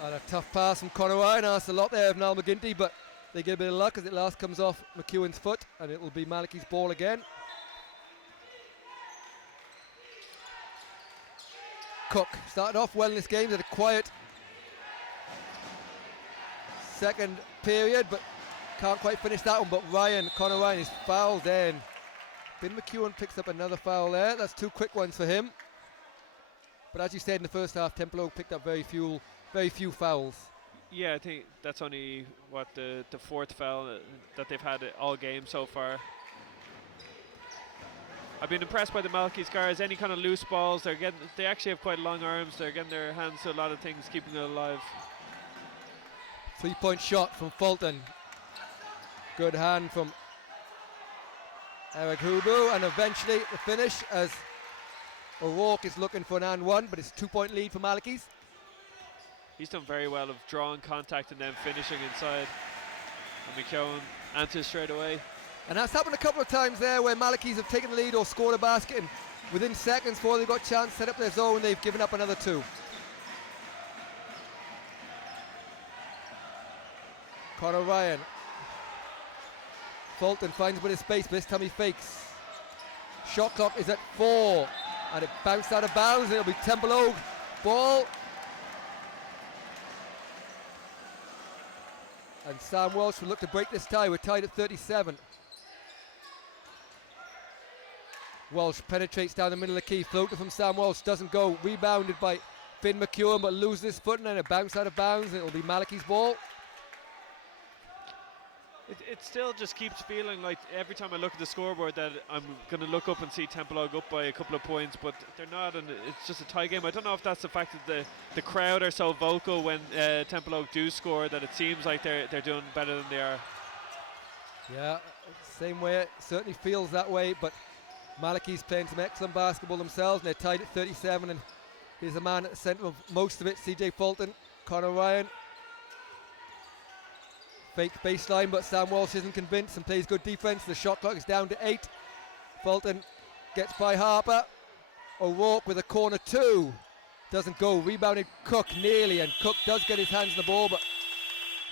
And a tough pass from Conor Ryan. Asked a lot there of Niall McGinty, but they get a bit of luck as it last comes off McEwen's foot, and it'll be Malachy's ball again. Cook started off well in this game. They had a quiet second period, but can't quite finish that one. But Conor Ryan is fouled then. Finn McEwen picks up another foul there. That's two quick ones for him. But as you said in the first half, Templeogue picked up very few fouls. Yeah, I think that's only the fourth foul that they've had all game so far. I've been impressed by the Malachy's guards. Any kind of loose balls, they actually have quite long arms. They're getting their hands to a lot of things, keeping it alive. 3-point shot from Fulton. Good hand from Eric Hubu, and eventually the finish as O'Rourke is looking for an and one, but it's a 2-point lead for Malachy's. He's done very well of drawing contact and then finishing inside. And McEwen answers straight away. And that's happened a couple of times there where Malachy's have taken the lead or scored a basket, and within seconds before they've got a chance to set up their zone, they've given up another two. Conor Ryan. Fulton finds a bit of space, but this time he fakes. Shot clock is at 4, and it bounced out of bounds, and it'll be Templeogue ball. And Sam Walsh will look to break this tie. We're tied at 37. Walsh penetrates down the middle of the key. Floater from Sam Walsh doesn't go. Rebounded by Finn McEwen, but loses his footing, and it bounced out of bounds. It'll be Malachy's ball. It still just keeps feeling like every time I look at the scoreboard that I'm going to look up and see Templeogue up by a couple of points, but they're not, and it's just a tie game. I don't know if that's the fact that the crowd are so vocal when Templeogue do score that it seems like they're doing better than they are. Yeah, same way. It certainly feels that way, but Malachy's playing some excellent basketball themselves, and they're tied at 37, and here's a man at the centre of most of it, CJ Fulton, Connor Ryan. Fake baseline, but Sam Walsh isn't convinced and plays good defence. The shot clock is down to 8. Fulton gets by Harper. O'Rourke with a corner 2. Doesn't go. Rebounded Cook nearly, and Cook does get his hands on the ball, but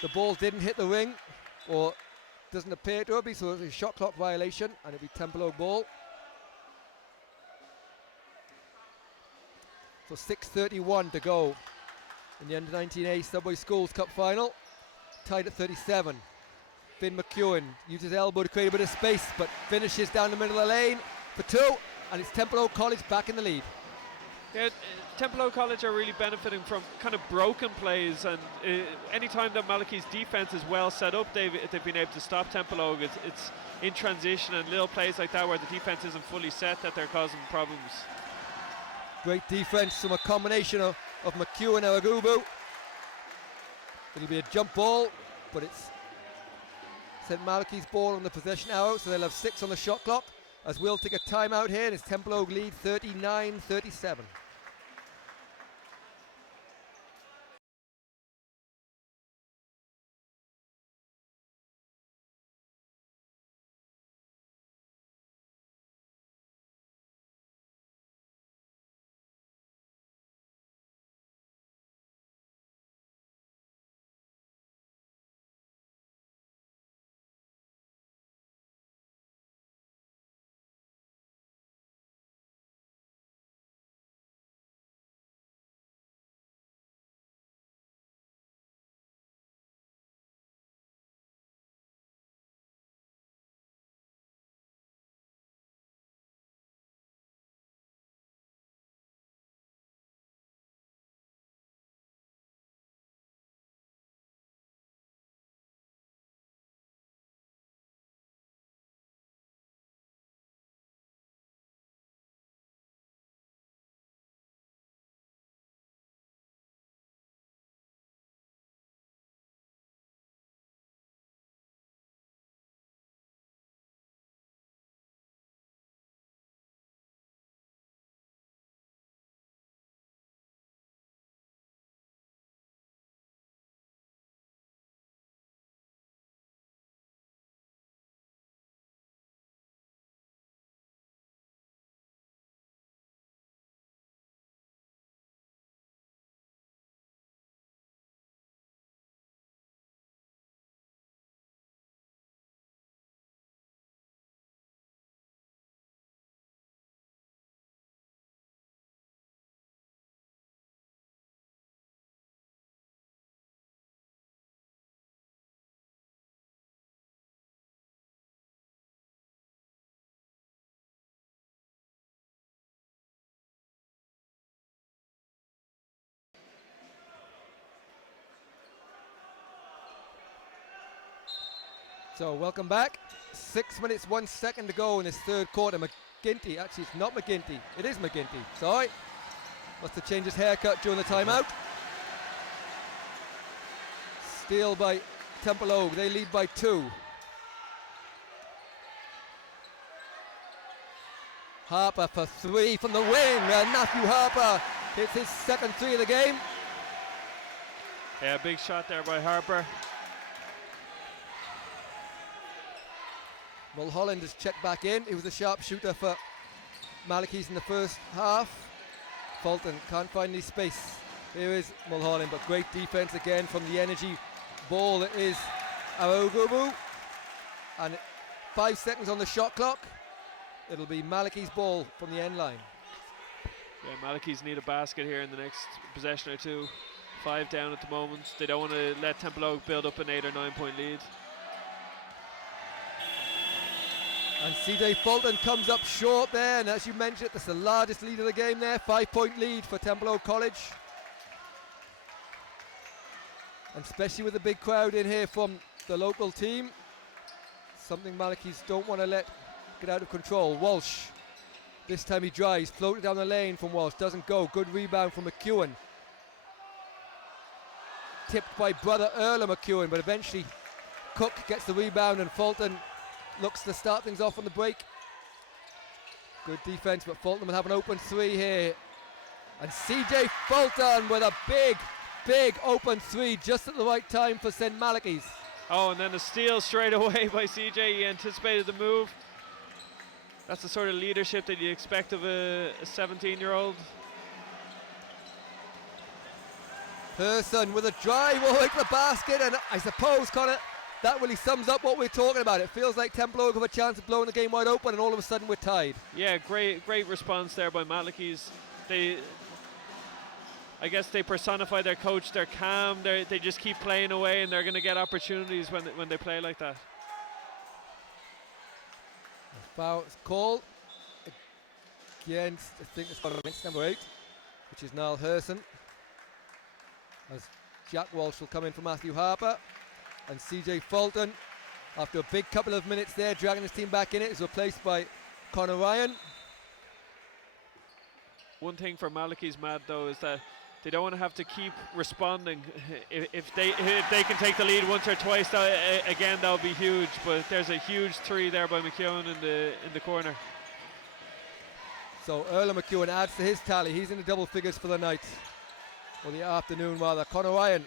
the ball didn't hit the ring, or doesn't appear to be, so it's a shot clock violation, and it'll be Templeogue ball. So 6:31 to go in the Under-19A Subway Schools Cup final. Tied at 37. Finn McEwen uses his elbow to create a bit of space, but finishes down the middle of the lane for 2, and it's Templeogue College back in the lead. Yeah, Templeogue College are really benefiting from kind of broken plays, and any time that Malachy's defence is well set up, they've been able to stop Templeogue. It's in transition and little plays like that where the defence isn't fully set that they're causing problems. Great defence from a combination of McEwen and Agubu. It'll be a jump ball, but it's St. Malachy's ball on the possession arrow, so they'll have 6 on the shot clock, as we'll take a timeout here, and it's Templeogue lead 39-37. So welcome back. 6 minutes, 1 second to go in this third quarter. McGinty, actually it's not McGinty, it is McGinty, sorry. Must have changed his haircut during the timeout. Steal by Templeogue, they lead by 2. Harper for 3 from the wing, and Matthew Harper hits his second 3 of the game. Yeah, big shot there by Harper. Mulholland has checked back in. He was a sharpshooter for Malachy's in the first half. Fulton can't find any space. Here is Mulholland, but great defense again from the energy ball that is Arogubu. And 5 seconds on the shot clock. It'll be Malachy's ball from the end line. Yeah, Malachy's need a basket here in the next possession or 2. 5 down at the moment. They don't want to let Templeogue build up an 8 or 9 point lead. And CJ Fulton comes up short there, and as you mentioned, that's the largest lead of the game there. 5-point lead for Templeogue College. And especially with the big crowd in here from the local team, something Malachy's don't want to let get out of control. Walsh, this time he drives, floated down the lane from Walsh, doesn't go. Good rebound from McEwen. Tipped by brother Earl of McEwen, but eventually Cook gets the rebound and Fulton looks to start things off on the break. Good defense, but Fulton will have an open three here. And CJ Fulton with a big open three just at the right time for St. Malachy's. Oh, and then a steal straight away by CJ. He anticipated the move. That's the sort of leadership that you expect of a 17-year-old. Person with a drive all into the basket, and I suppose, Connor, that really sums up what we're talking about. It feels like Templeogue have a chance of blowing the game wide open, and all of a sudden we're tied. Yeah, great response there by Malachy's. I guess they personify their coach. They're calm. They just keep playing away, and they're going to get opportunities when they play like that. The foul is called against, I think it's called against number 8, which is Niall Herson. As Jack Walsh will come in for Matthew Harper, and CJ Fulton, after a big couple of minutes there, dragging his team back in it, is replaced by Conor Ryan. One thing for Malachy's, Matt, though, is that they don't want to have to keep responding. If they can take the lead once or twice, again, that would be huge. But there's a huge three there by McEwen in the corner. So Earl McEwen adds to his tally. He's in the double figures for the night, or the afternoon rather. Conor Ryan,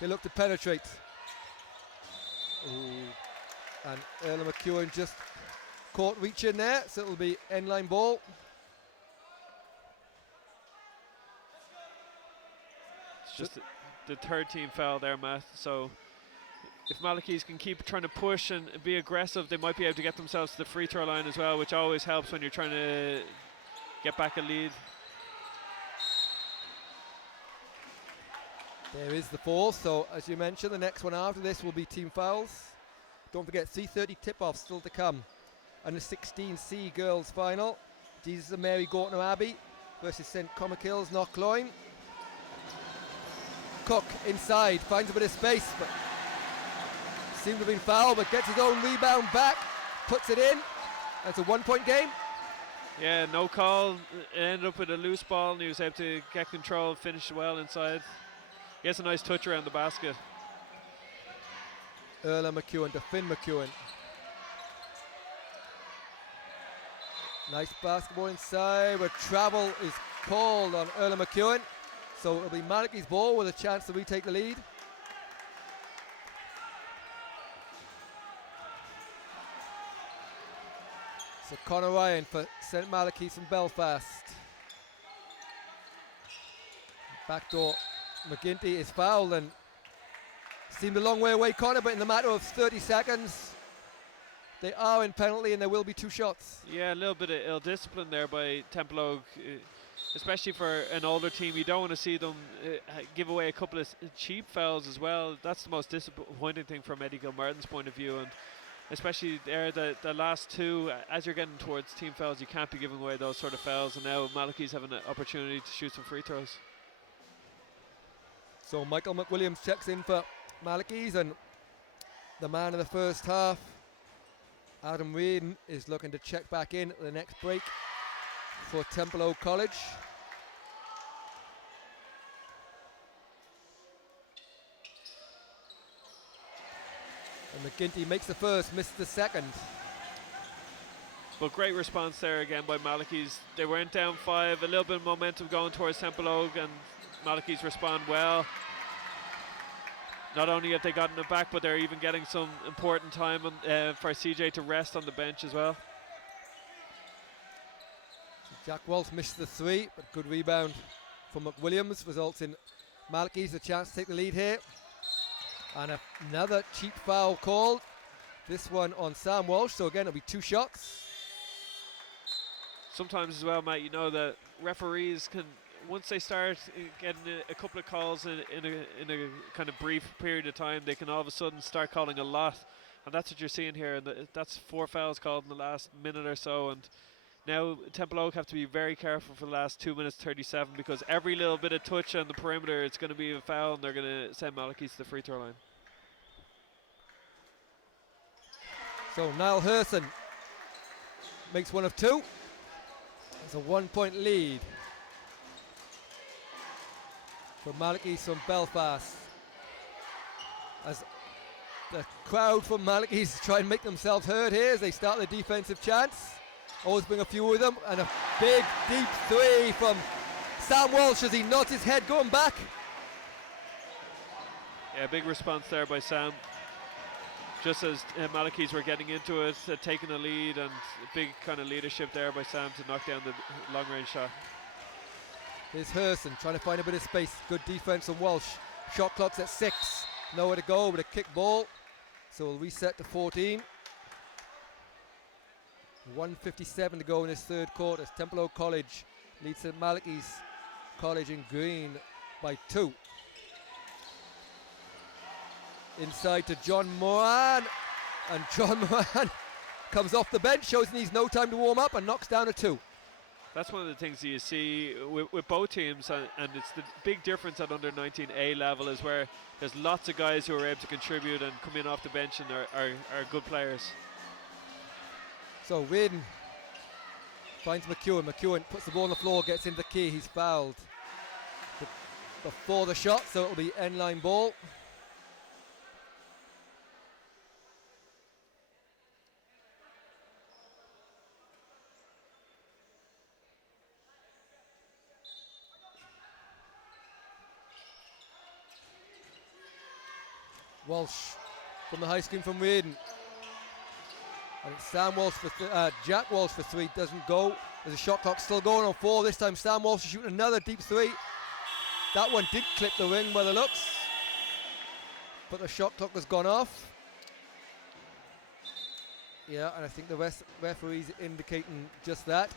he'll look to penetrate. Ooh. And Earl McEwen just caught reaching there, so it'll be end line ball. Just the third team foul there, Matt. So if Malachy's can keep trying to push and be aggressive, they might be able to get themselves to the free throw line as well, which always helps when you're trying to get back a lead. There is the fourth. So as you mentioned, the next one after this will be team fouls. Don't forget 3:30 tip-off still to come. And the 16C girls final. Jesus and Mary Gortner Abbey versus St. Comachills Knockloin. Cook inside, finds a bit of space, but seemed to have been fouled, but gets his own rebound back, puts it in. That's a 1-point game. Yeah, no call. It ended up with a loose ball, and he was able to get control, finish well inside. He has a nice touch around the basket. Earl McEwen to Finn McEwen. Nice basketball inside, where travel is called on Earl McEwen. So it'll be Malachy's ball with a chance to retake the lead. So Conor Ryan for St. Malachy's from Belfast. Backdoor McGinty is fouled and seemed a long way away, Conor, but in the matter of 30 seconds they are in penalty and there will be 2 shots. Yeah, a little bit of ill discipline there by Templeogue. Especially for an older team, you don't want to see them give away a couple of cheap fouls as well. That's the most disappointing thing from Eddie Gilmartin's point of view, and especially there the last 2, as you're getting towards team fouls, you can't be giving away those sort of fouls, and now Malachy's having an opportunity to shoot some free throws. So Michael McWilliams checks in for Malachy's, and the man of the first half, Adam Reardon, is looking to check back in at the next break for Templeogue College. And McGinty makes the first, missed the second. But great response there again by Malachy's. They went down 5, a little bit of momentum going towards Templeogue, and Malachy's respond well. Not only have they gotten it back, but they're even getting some important time for CJ to rest on the bench as well. Jack Walsh missed the 3, but good rebound from McWilliams results in Malachy's a chance to take the lead here. And another cheap foul called. This one on Sam Walsh, so again it'll be 2 shots. Sometimes as well, Matt, you know that referees can, once they start getting a couple of calls in a kind of brief period of time, they can all of a sudden start calling a lot. And that's what you're seeing here. And that's 4 fouls called in the last minute or so. And now Templeogue have to be very careful for the last 2 minutes 37, because every little bit of touch on the perimeter, it's going to be a foul, and they're going to send Malachy to the free throw line. So Niall Herson makes one of two. It's a 1 point lead for Malachy from Belfast, as the crowd from Malachy's try and make themselves heard here as they start their defensive chants. Always bring a few with them, and a big deep three from Sam Walsh as he nods his head going back. Yeah, big response there by Sam. Just as Malachy's were getting into it, taking the lead, and big kind of leadership there by Sam to knock down the long range shot. Here's Herson trying to find a bit of space. Good defense from Walsh. Shot clock's at 6. Nowhere to go with a kick ball. So we'll reset to 14. 1:57 to go in this third quarter. Templeogue College leads St Malachy's College in green by 2. Inside to John Moran, and John Moran comes off the bench, shows he needs no time to warm up, and knocks down a 2. That's one of the things that you see with both teams, and it's the big difference at under 19A level is where there's lots of guys who are able to contribute and come in off the bench and are good players. So Whedon finds McEwen. McEwen puts the ball on the floor, gets into the key. He's fouled before the shot, so it'll be end-line ball. Walsh from the high screen from Whedon. And it's Sam Walsh for Jack Walsh for 3, doesn't go. There's a shot clock still going on 4. This time Sam Walsh is shooting another deep 3. That one did clip the ring by the looks, but the shot clock has gone off. Yeah, and I think the referee's indicating just that.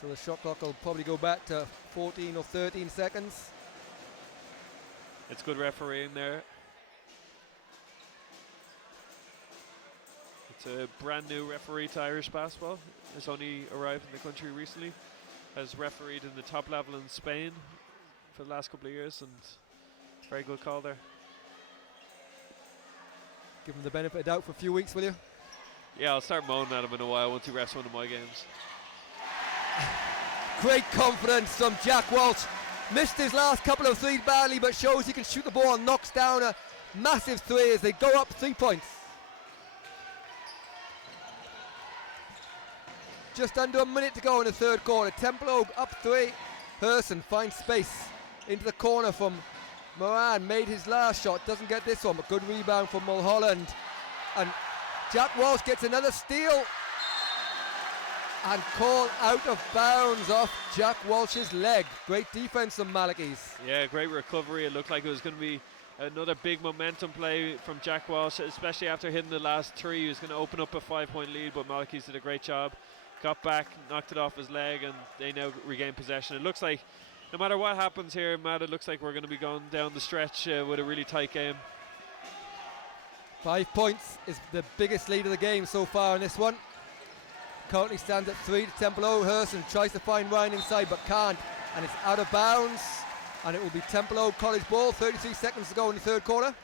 So the shot clock will probably go back to 14 or 13 seconds. It's good refereeing there. It's a brand new referee to Irish basketball. Has only arrived in the country recently. Has refereed in the top level in Spain for the last couple of years, and very good call there. Give him the benefit of doubt for a few weeks, will you? Yeah, I'll start moaning at him in a while once he refs one of my games. Great confidence from Jack Walsh. Missed his last couple of threes badly, but shows he can shoot the ball and knocks down a massive 3 as they go up 3 points. Just under a minute to go in the third quarter. Templeogue up 3. Herson finds space into the corner from Moran. Made his last shot, doesn't get this one, but good rebound from Mulholland. And Jack Walsh gets another steal and called out of bounds off Jack Walsh's leg. Great defense from Malachy's. Yeah, great recovery. It looked like it was going to be another big momentum play from Jack Walsh, especially after hitting the last 3. He was going to open up a 5-point lead, but Malachy's did a great job. Got back, knocked it off his leg, and they now regain possession. It looks like no matter what happens here, Matt, it looks like we're going to be going down the stretch with a really tight game. 5 points is the biggest lead of the game so far in this one. Currently stands at 3 to Templeogue. Herson tries to find Ryan inside but can't, and it's out of bounds, and it will be Templeogue College ball. 33 seconds to go in the third quarter.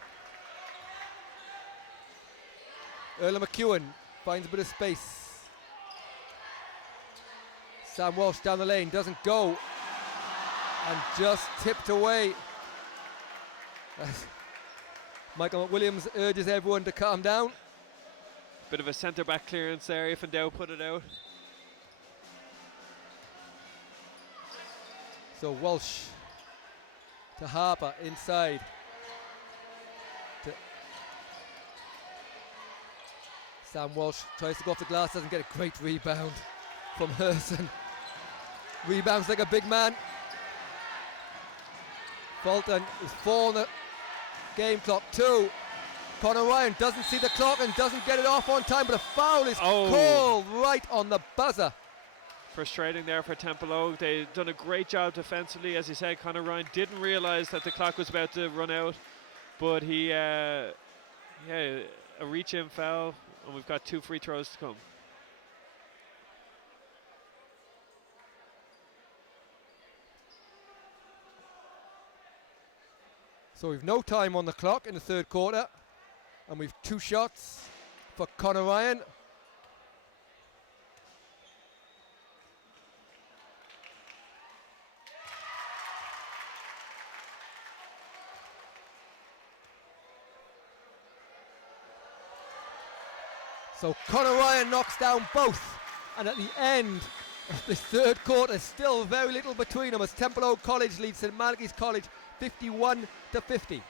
Erla McEwen finds a bit of space. Sam Walsh down the lane, doesn't go, and just tipped away. Michael McWilliams urges everyone to calm down. Bit of a centre back clearance there. If in doubt, put it out. So Walsh to Harper inside. Sam Walsh tries to go off the glass, doesn't get a great rebound from Herson. Rebounds like a big man. Fulton is 4 on the game clock. 2. Conor Ryan doesn't see the clock and doesn't get it off on time, but a foul is called right on the buzzer. Frustrating there for Templeogue. They've done a great job defensively. As you said, Conor Ryan didn't realise that the clock was about to run out, but he, a reach-in foul, and we've got 2 free throws to come. So we've no time on the clock in the third quarter, and we've 2 shots for Conor Ryan. So Conor Ryan knocks down both, and at the end of this third quarter, still very little between them as Templeogue College leads St Malachy's College 51-50.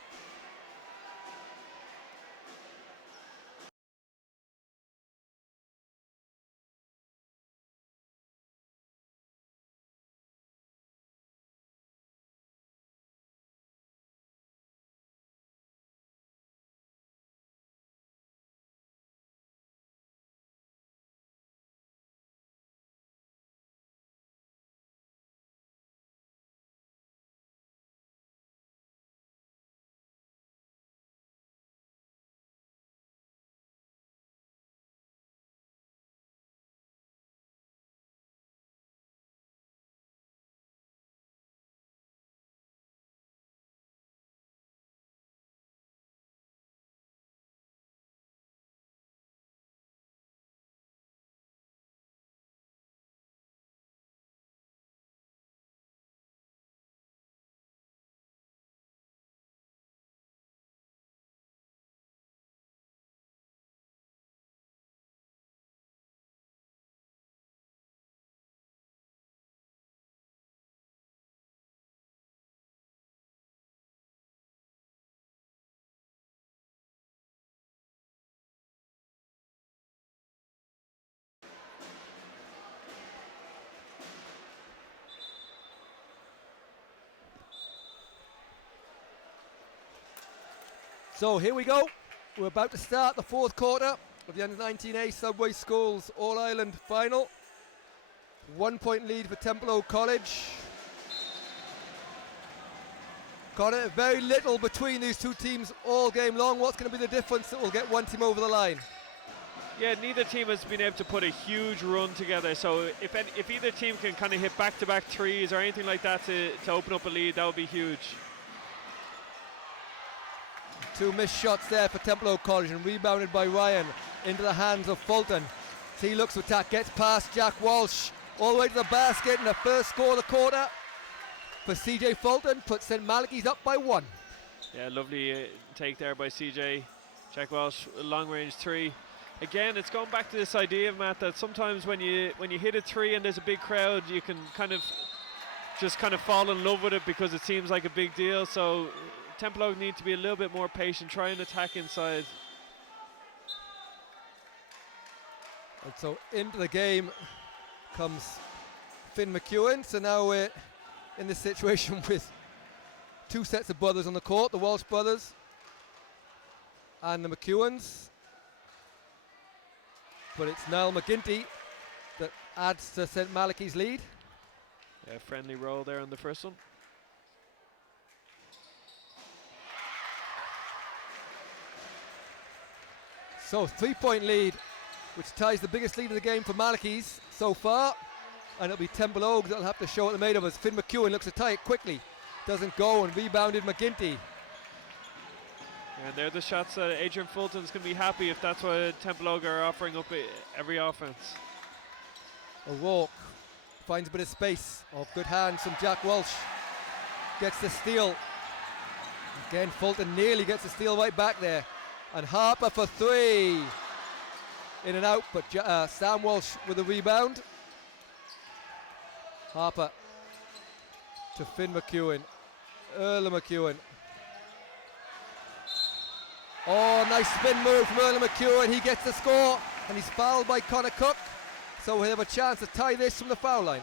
So here we go. We're about to start the fourth quarter of the Under-19A Subway Schools All-Ireland Final. 1 point lead for Templeogue College. Connor, very little between these two teams all game long. What's going to be the difference that will get one team over the line? Yeah, neither team has been able to put a huge run together, so if either team can kind of hit back-to-back threes or anything like that to open up a lead, that would be huge. Two missed shots there for Templeogue College and rebounded by Ryan into the hands of Fulton. He looks to attack, gets past Jack Walsh all the way to the basket, and the first score of the quarter for CJ Fulton puts St Malachy's up by 1. Yeah, lovely take there by CJ. Jack Walsh, long range three. Again, it's going back to this idea, Matt, that sometimes when you hit a three and there's a big crowd, you can kind of fall in love with it because it seems like a big deal. So Templeogue need to be a little bit more patient, try and attack inside. And so into the game comes Finn McEwen. So now we're in this situation with two sets of brothers on the court, the Walsh brothers and the McEwens. But it's Niall McGinty that adds to St Malachy's lead. Yeah, friendly roll there on the first one. So 3 point lead, which ties the biggest lead of the game for Malachy's so far. And it'll be Templeogue that'll have to show what they're made of as Finn McEwen looks to tie it quickly. Doesn't go, and rebounded McGinty. And they're the shots that Adrian Fulton's going to be happy if that's what Templeogue are offering up every offense. O'Rourke finds a bit of space. Oh, good hands from Jack Walsh. Gets the steal. Again, Fulton nearly gets the steal right back there. And Harper for three. In and out, but Sam Walsh with a rebound. Harper to Finn McEwen. Erla McEwen. Oh, nice spin move from Erla McEwen. He gets the score, and he's fouled by Conor Cook. So we'll have a chance to tie this from the foul line.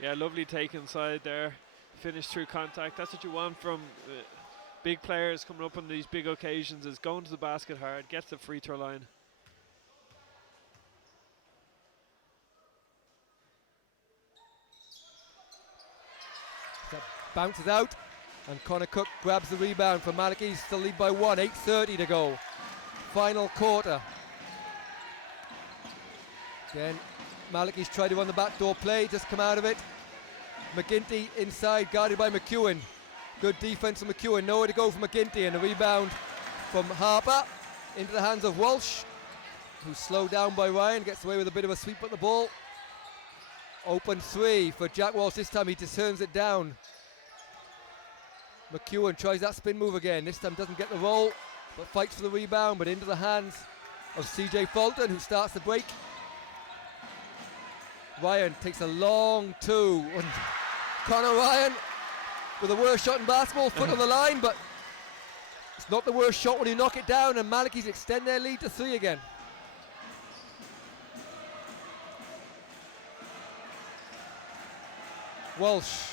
Yeah, lovely take inside there. Finish through contact. That's what you want from big players coming up on these big occasions, is going to the basket hard, gets the free throw line. That bounces out, and Conor Cook grabs the rebound for Malachy. Still lead by 1, 8:30 to go. Final quarter. Again, Malachy's tried to run the backdoor play, just come out of it. McGinty inside, guarded by McEwen. Good defense from McEwen, nowhere to go for McGinty, and a rebound from Harper. into the hands of Walsh, who's slowed down by Ryan, gets away with a bit of a sweep at the ball. Open 3 for Jack Walsh. This time he just turns it down. McEwen tries that spin move again. This time doesn't get the roll, but fights for the rebound, but into the hands of CJ Fulton, who starts the break. Ryan takes a long 2. And Connor Ryan with the worst shot in basketball, foot on the line, but it's not the worst shot when you knock it down, and Malachy's extend their lead to 3 again. Walsh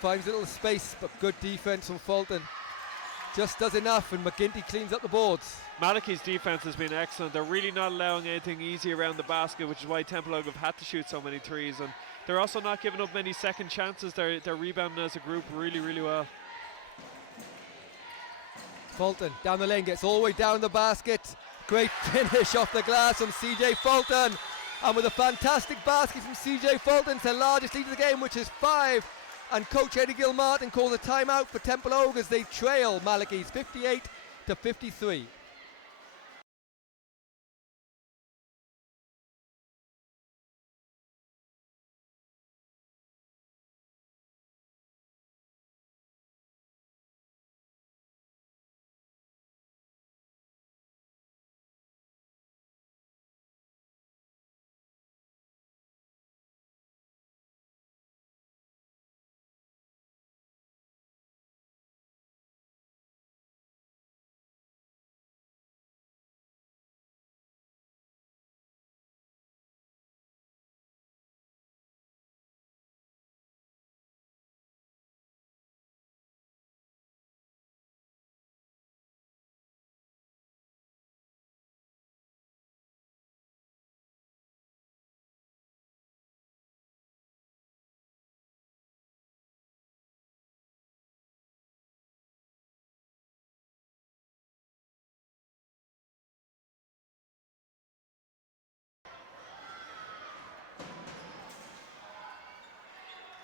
finds a little space, but good defense from Fulton. Just does enough, and McGinty cleans up the boards. Malachy's defense has been excellent. They're really not allowing anything easy around the basket, which is why Templeogue have had to shoot so many threes, and they're also not giving up many second chances. They're rebounding as a group really, really well. Fulton down the lane, gets all the way down the basket. Great finish off the glass from CJ Fulton, and with a fantastic basket from CJ Fulton, it's the largest lead of the game, which is 5. And coach Eddie Gilmartin calls a timeout for Templeogue as they trail Malachy's 58-53.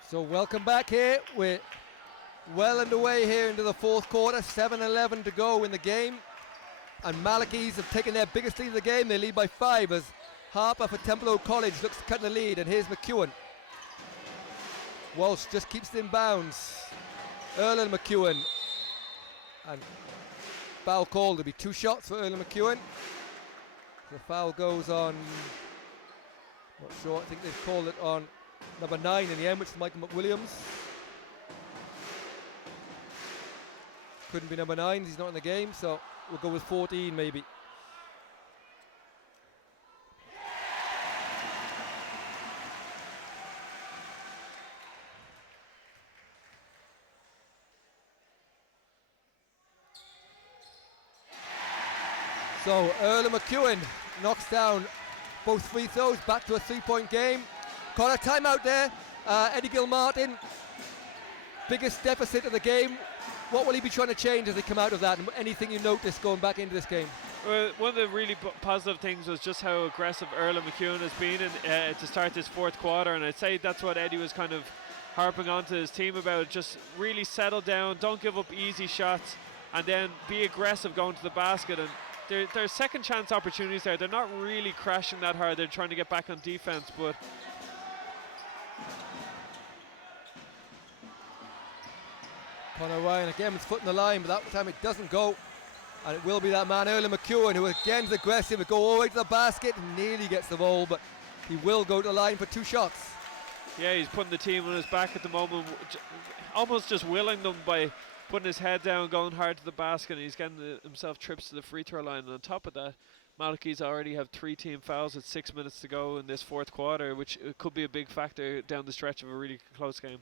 So welcome back here. We're well underway here into the fourth quarter. 7:11 to go in the game. And Malachy's have taken their biggest lead of the game. They lead by 5 as Harper for Templeogue College looks to cut the lead. And here's McEwen. Walsh just keeps it in bounds. Erlen McEwen. And foul called. There'll be 2 shots for Erlen McEwen. The foul goes on, not sure, I think they've called it on number 9 in the end, which is Michael McWilliams. Couldn't be number 9, he's not in the game, so we'll go with 14 maybe. So Erlen McEwen knocks down both free throws, back to a 3-point game. Call a timeout there. Eddie Gilmartin, biggest deficit of the game. What will he be trying to change as they come out of that? And anything you notice going back into this game? Well, one of the really positive things was just how aggressive Erlen McEwen has been to start this fourth quarter, and I'd say that's what Eddie was kind of harping on to his team about. Just really settle down, don't give up easy shots, and then be aggressive going to the basket. And there's second chance opportunities there. They're not really crashing that hard. They're trying to get back on defense, but Connor Ryan again with his foot in the line, but that time it doesn't go. And it will be that man, Erlen McEwen, who again is aggressive. Will go all the way to the basket and nearly gets the ball, but he will go to the line for 2 shots. Yeah, he's putting the team on his back at the moment, almost just willing them by putting his head down, going hard to the basket, and he's getting himself trips to the free throw line. And on top of that, Malachy's already have 3 team fouls with 6 minutes to go in this fourth quarter, which could be a big factor down the stretch of a really close game.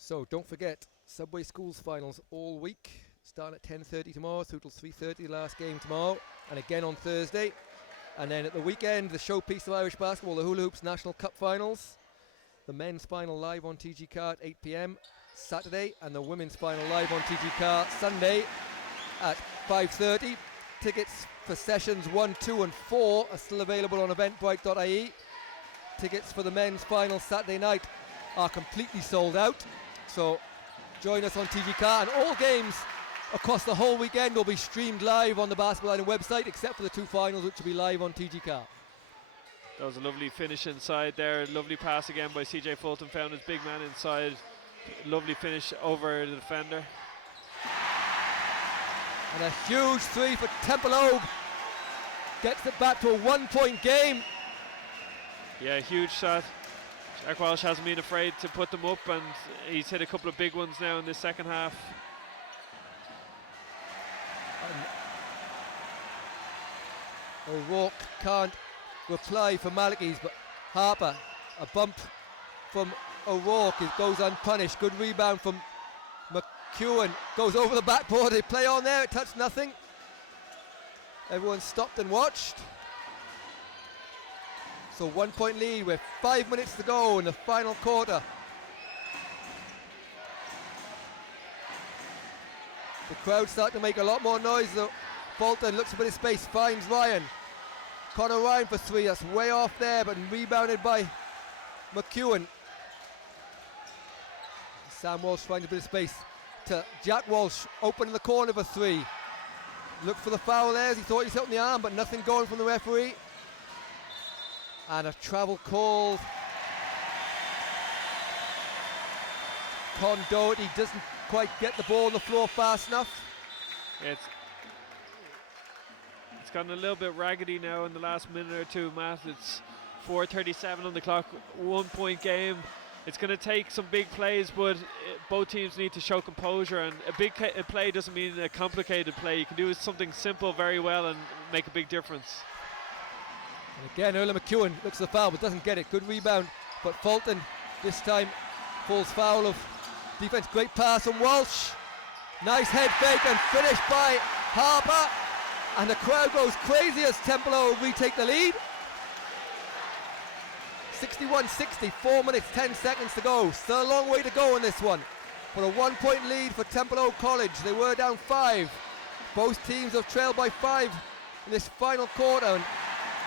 So don't forget, Subway Schools finals all week, starting at 10:30 tomorrow through till 3:30, the last game tomorrow, and again on Thursday. And then at the weekend, the showpiece of Irish basketball, the Hula Hoops National Cup finals. The men's final live on TG Car at 8 p.m. Saturday, and the women's final live on TG Car Sunday at 5:30. Tickets for sessions 1, 2 and 4 are still available on eventbrite.ie. Tickets for the men's final Saturday night are completely sold out. So join us on TG Car, and all games across the whole weekend will be streamed live on the Basketball Island website, except for the two finals, which will be live on TG Car. That was a lovely finish inside there. Lovely pass again by CJ Fulton. Found his big man inside. Lovely finish over the defender. And a huge three for Templeogue. Gets it back to a 1-point game. Yeah, huge shot. Jack Walsh hasn't been afraid to put them up, and he's hit a couple of big ones now in the second half. O'Rourke can't reply for Malachy's, but Harper, a bump from O'Rourke, it goes unpunished. Good rebound from McEwen, goes over the backboard. They play on there, it touched nothing. Everyone stopped and watched. So 1 point lead with 5 minutes to go in the final quarter. The crowd start to make a lot more noise though. Bolton looks for a bit of space, finds Ryan. Connor Ryan for three, that's way off there, but rebounded by McEwen. Sam Walsh finds a bit of space to Jack Walsh, open in the corner for three. Looked for the foul there as he thought he was out in the arm, but nothing going from the referee. And a travel called. Con Doherty doesn't quite get the ball on the floor fast enough. It's gotten a little bit raggedy now in the last minute or two, Matt. It's 4:37 on the clock, 1 point game. It's going to take some big plays, but both teams need to show composure, and a big play doesn't mean a complicated play. You can do something simple very well and make a big difference. And again, Erla McEwen looks at the foul but doesn't get it. Good rebound, but Fulton this time falls foul of defense. Great pass from Walsh. Nice head fake and finished by Harper. And the crowd goes crazy as Templeogue retake the lead. 61-60, 4 minutes, 10 seconds to go. Still a long way to go in this one. But a 1 point lead for Templeogue College. They were down 5. Both teams have trailed by 5 in this final quarter. And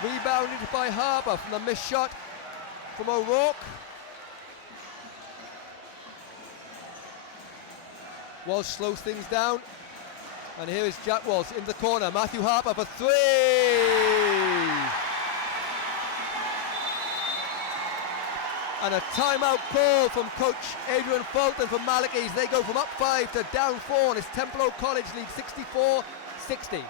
rebounded by Harper from the missed shot from O'Rourke. Walsh slows things down. And here is Jack Walsh in the corner. Matthew Harper for three. And a timeout call from coach Adrian Fulton for Malachy's. They go from up 5 to down 4, and it's Templeogue College lead 64-60.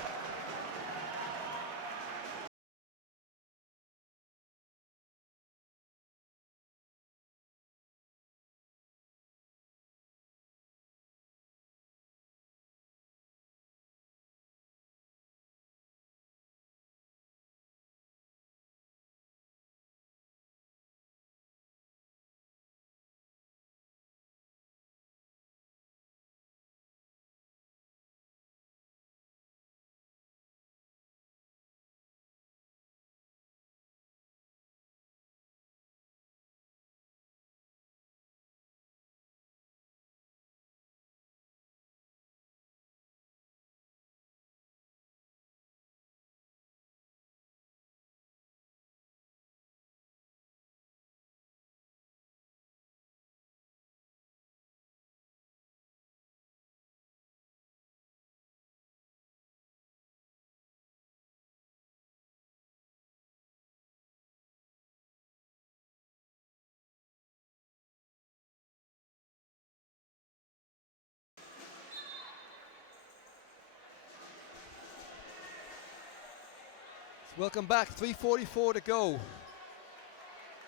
Welcome back, 3:44 to go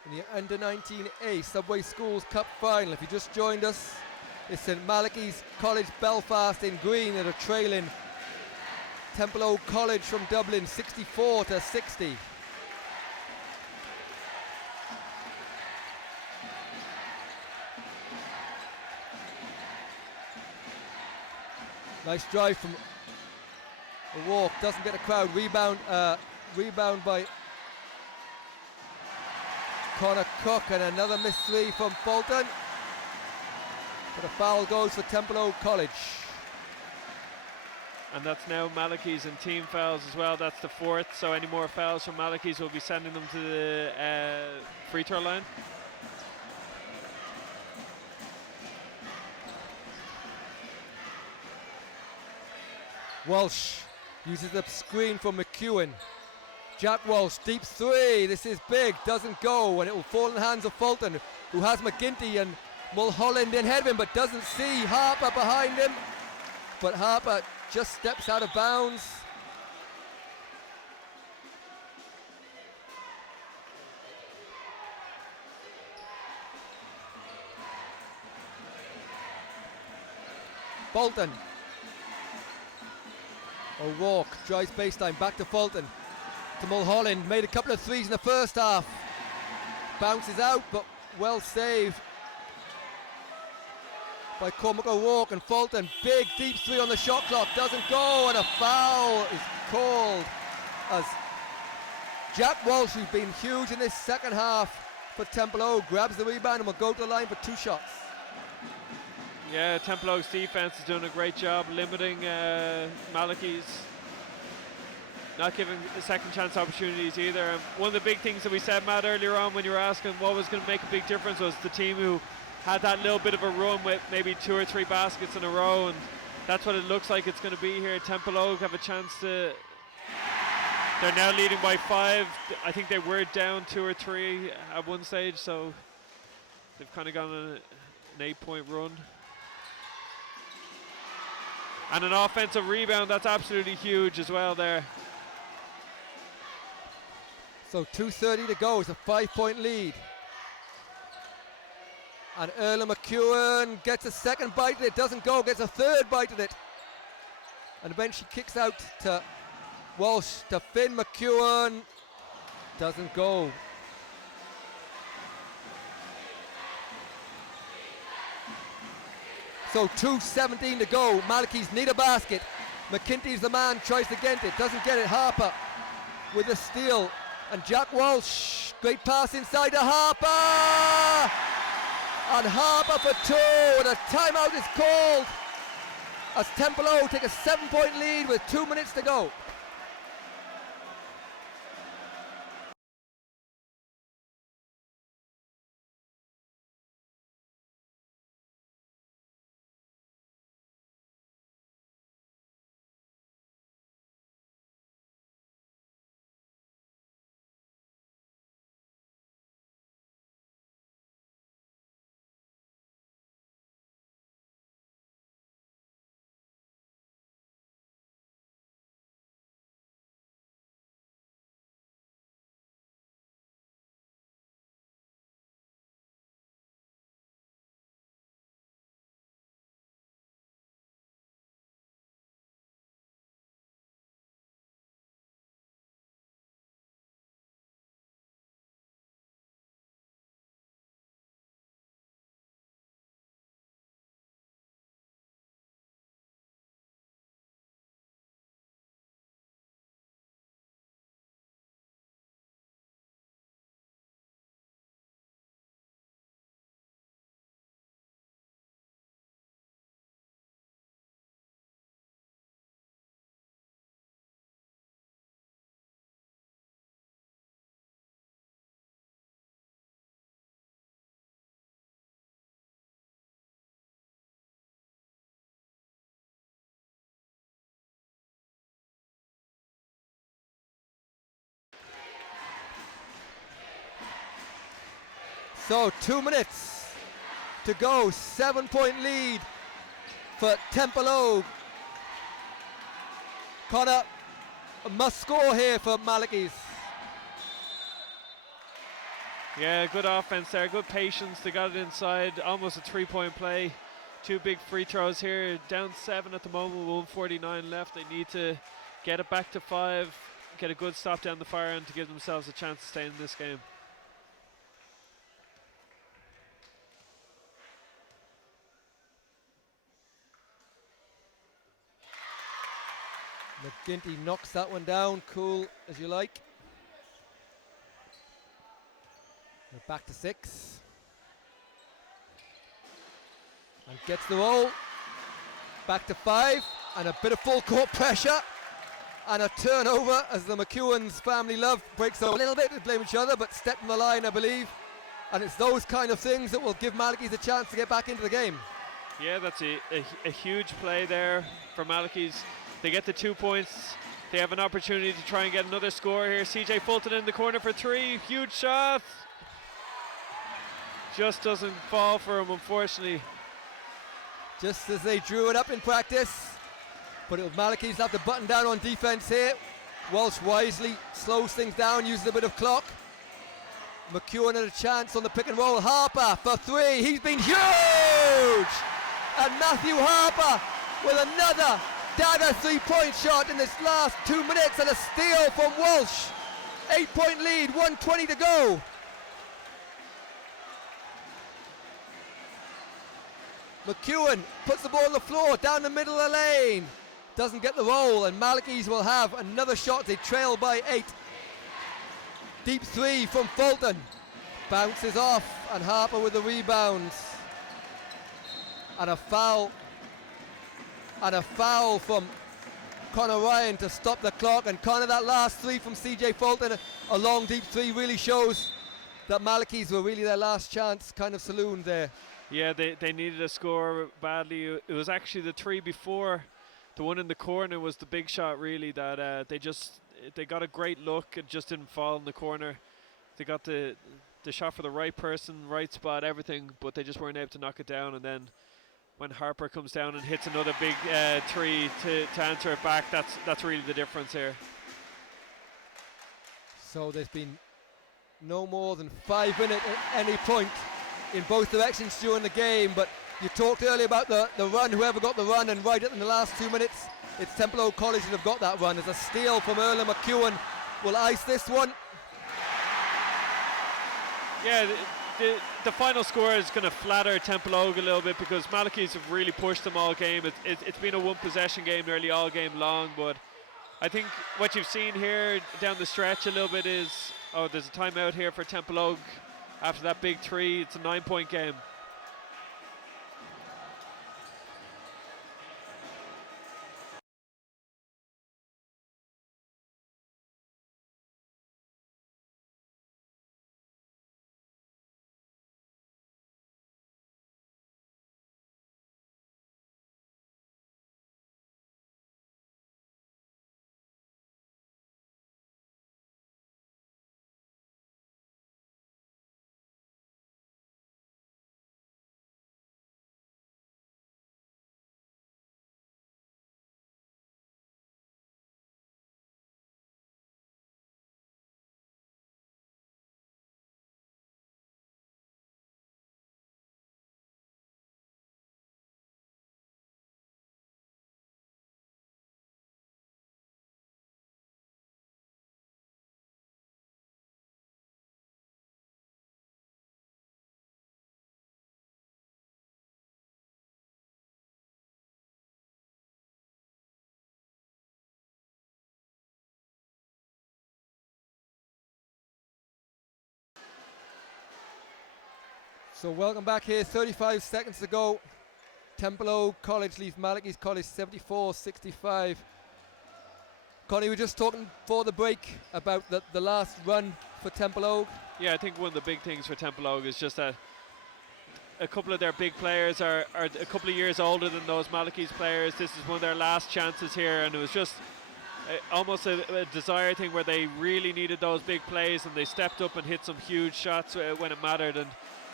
in the Under 19A Subway Schools Cup Final. If you just joined us, it's St Malachy's College Belfast in green that are trailing Templeogue College from Dublin 64-60. Nice drive from O'Rourke, doesn't get a crowd. Rebound by Connor Cook, and another missed three from Fulton. But a foul goes for Templeogue College. And that's now Malachy's in team fouls as well. That's the 4th, so any more fouls from Malachy's will be sending them to the free throw line. Walsh uses the screen from McEwen. Jack Walsh, deep three. This is big, doesn't go, and it will fall in the hands of Fulton, who has McGinty and Mulholland in head of him, but doesn't see Harper behind him. But Harper just steps out of bounds. Fulton. O'Rourke drives baseline, back to Fulton. To Mulholland, made a couple of threes in the first half. Bounces out, but well saved by Cormac O'Rourke. And Fulton, big deep three on the shot clock, doesn't go, and a foul is called as Jack Walsh, who's been huge in this second half for Templeogue, grabs the rebound and will go to the line for 2 shots. Yeah, Templeogue's defense is doing a great job limiting Malachy's, not giving second chance opportunities either. And one of the big things that we said, Matt, earlier on when you were asking what was going to make a big difference was the team who had that little bit of a run with maybe 2 or 3 baskets in a row, and that's what it looks like it's going to be here. Templeogue have a chance to, they're now leading by 5. I think they were down 2 or 3 at one stage, so they've kind of gone on an 8-point run. And an offensive rebound, that's absolutely huge as well there. So 2:30 to go, it's a 5-point lead. And Erlen McEwen gets a second bite at it, doesn't go, gets a third bite at it. And eventually kicks out to Walsh, to Finn McEwen, doesn't go. So 2:17 to go, Malachy's need a basket. McKinty's the man, tries to get it, doesn't get it. Harper with a steal, and Jack Walsh, great pass inside to Harper! And Harper for 2, and a timeout is called as Templeogue take a 7-point lead with 2 minutes to go. So 2 minutes to go, 7-point lead for Templeogue. Connor, a must score here for Malachy's. Yeah, good offense there, good patience. They got it inside, almost a 3-point play. 2 big free throws here, down 7 at the moment, 1:49 left. They need to get it back to 5, get a good stop down the far end to give themselves a chance to stay in this game. McGinty knocks that one down, cool as you like. We're back to 6. And gets the roll. Back to 5, and a bit of full court pressure. And a turnover as the McEwen's family love breaks up a little bit. They blame each other, but step on the line, I believe. And it's those kind of things that will give Malachy's a chance to get back into the game. Yeah, that's a huge play there for Malachy's. They get the 2 points. They have an opportunity to try and get another score here. CJ Fulton in the corner for 3. Huge shot. Just doesn't fall for him, unfortunately. Just as they drew it up in practice. But Malachy's have to button down on defense here. Walsh wisely slows things down, uses a bit of clock. McEwen had a chance on the pick and roll. Harper for 3. He's been huge! And Matthew Harper with another dagger 3-point shot in this last 2 minutes, and a steal from Walsh. 8-point lead, 1:20 to go. McEwen puts the ball on the floor, down the middle of the lane. Doesn't get the roll, and Malachy's will have another shot. They trail by 8. Deep 3 from Fulton. Bounces off, and Harper with the rebounds. And a foul. And a foul from Connor Ryan to stop the clock. And Connor, that last 3 from CJ Fulton, a long deep 3, really shows that Malachy's were really their last chance kind of saloon there. Yeah, they needed a score badly. It was actually the 3 before. The one in the corner was the big shot, really, that they got a great look. It just didn't fall in the corner. They got the shot for the right person, right spot, everything, but they just weren't able to knock it down. And then when Harper comes down and hits another big 3 to answer it back, that's really the difference here. So there's been no more than 5 minutes at any point in both directions during the game, but you talked earlier about the run, whoever got the run, and right in the last 2 minutes, it's Templeogue College that have got that run. There's a steal from Erlen McEwen. Will ice this one. Yeah, the final score is going to flatter Templeogue a little bit because Malachy's have really pushed them all game. It's been a one-possession game nearly all game long, but I think what you've seen here down the stretch a little bit is, there's a timeout here for Templeogue after that big 3. It's a 9-point game. So welcome back here, 35 seconds to go. Templeogue College leaves Malachy's College 74-65. Connie, we were just talking for the break about the last run for Templeogue. Yeah, I think one of the big things for Templeogue is just that a couple of their big players are a couple of years older than those Malachy's players. This is one of their last chances here, and it was just almost a desire thing where they really needed those big plays, and they stepped up and hit some huge shots when it mattered. And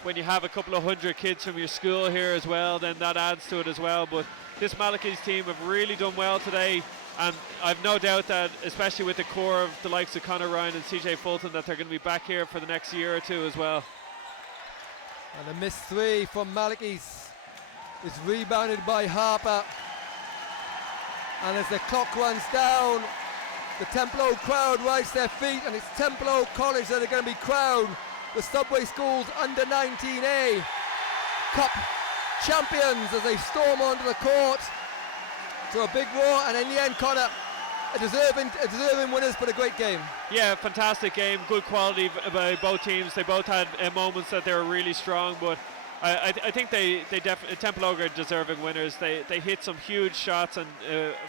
when you have a couple of 100 kids from your school here as well, then that adds to it as well. But this Malachy's team have really done well today, and I've no doubt that, especially with the core of the likes of Connor Ryan and CJ Fulton, that they're going to be back here for the next year or two as well. And a missed 3 from Malachy's is rebounded by Harper. And as the clock runs down, the Templeogue crowd rise to their feet, and it's Templeogue College that are going to be crowned the Subway Schools Under-19A Cup champions as they storm onto the court to a big roar. And in the end, Connor, a deserving winners, but a great game. Yeah, fantastic game, good quality by both teams. They both had moments that they were really strong, but I think they definitely, Templeogue are deserving winners. They hit some huge shots and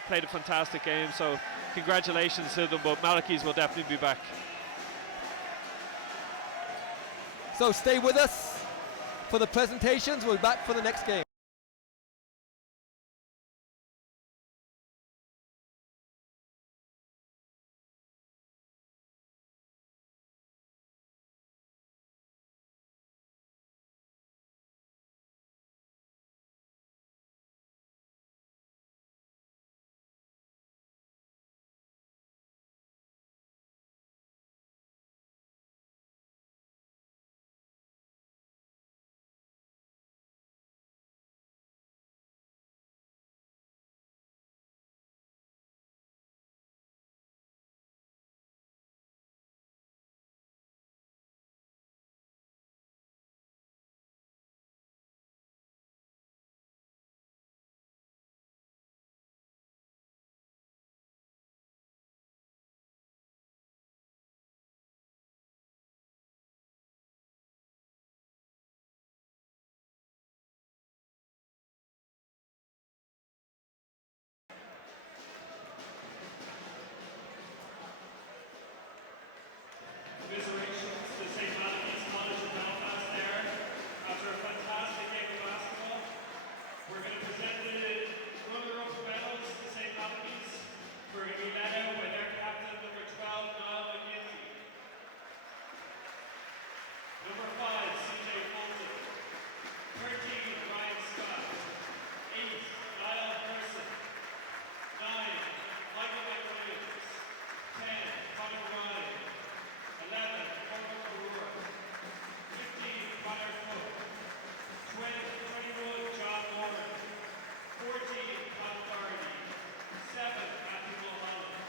played a fantastic game, so congratulations to them, but Malachy's will definitely be back. So stay with us for the presentations. We'll be back for the next game. Number 5, CJ Fulton. 13, Ryan Scott. 8, Niall Person. 9, Michael McWilliams. 10, Conor Ryan. 11, Cormac O'Rourke. 15, Connor Cook. 21, John Moran. 14, Tom Doherty. 7, Matthew Mulholland.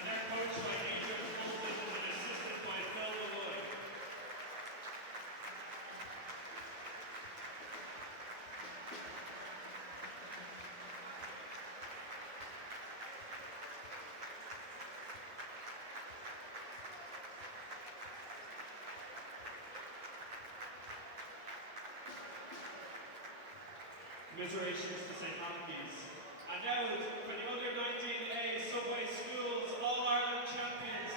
And they're coached by Adrian Fulton and assisted by Phil LeWood. Commiserations to St. Malachy's. And now for the Under 19A Subway Schools All-Ireland Champions,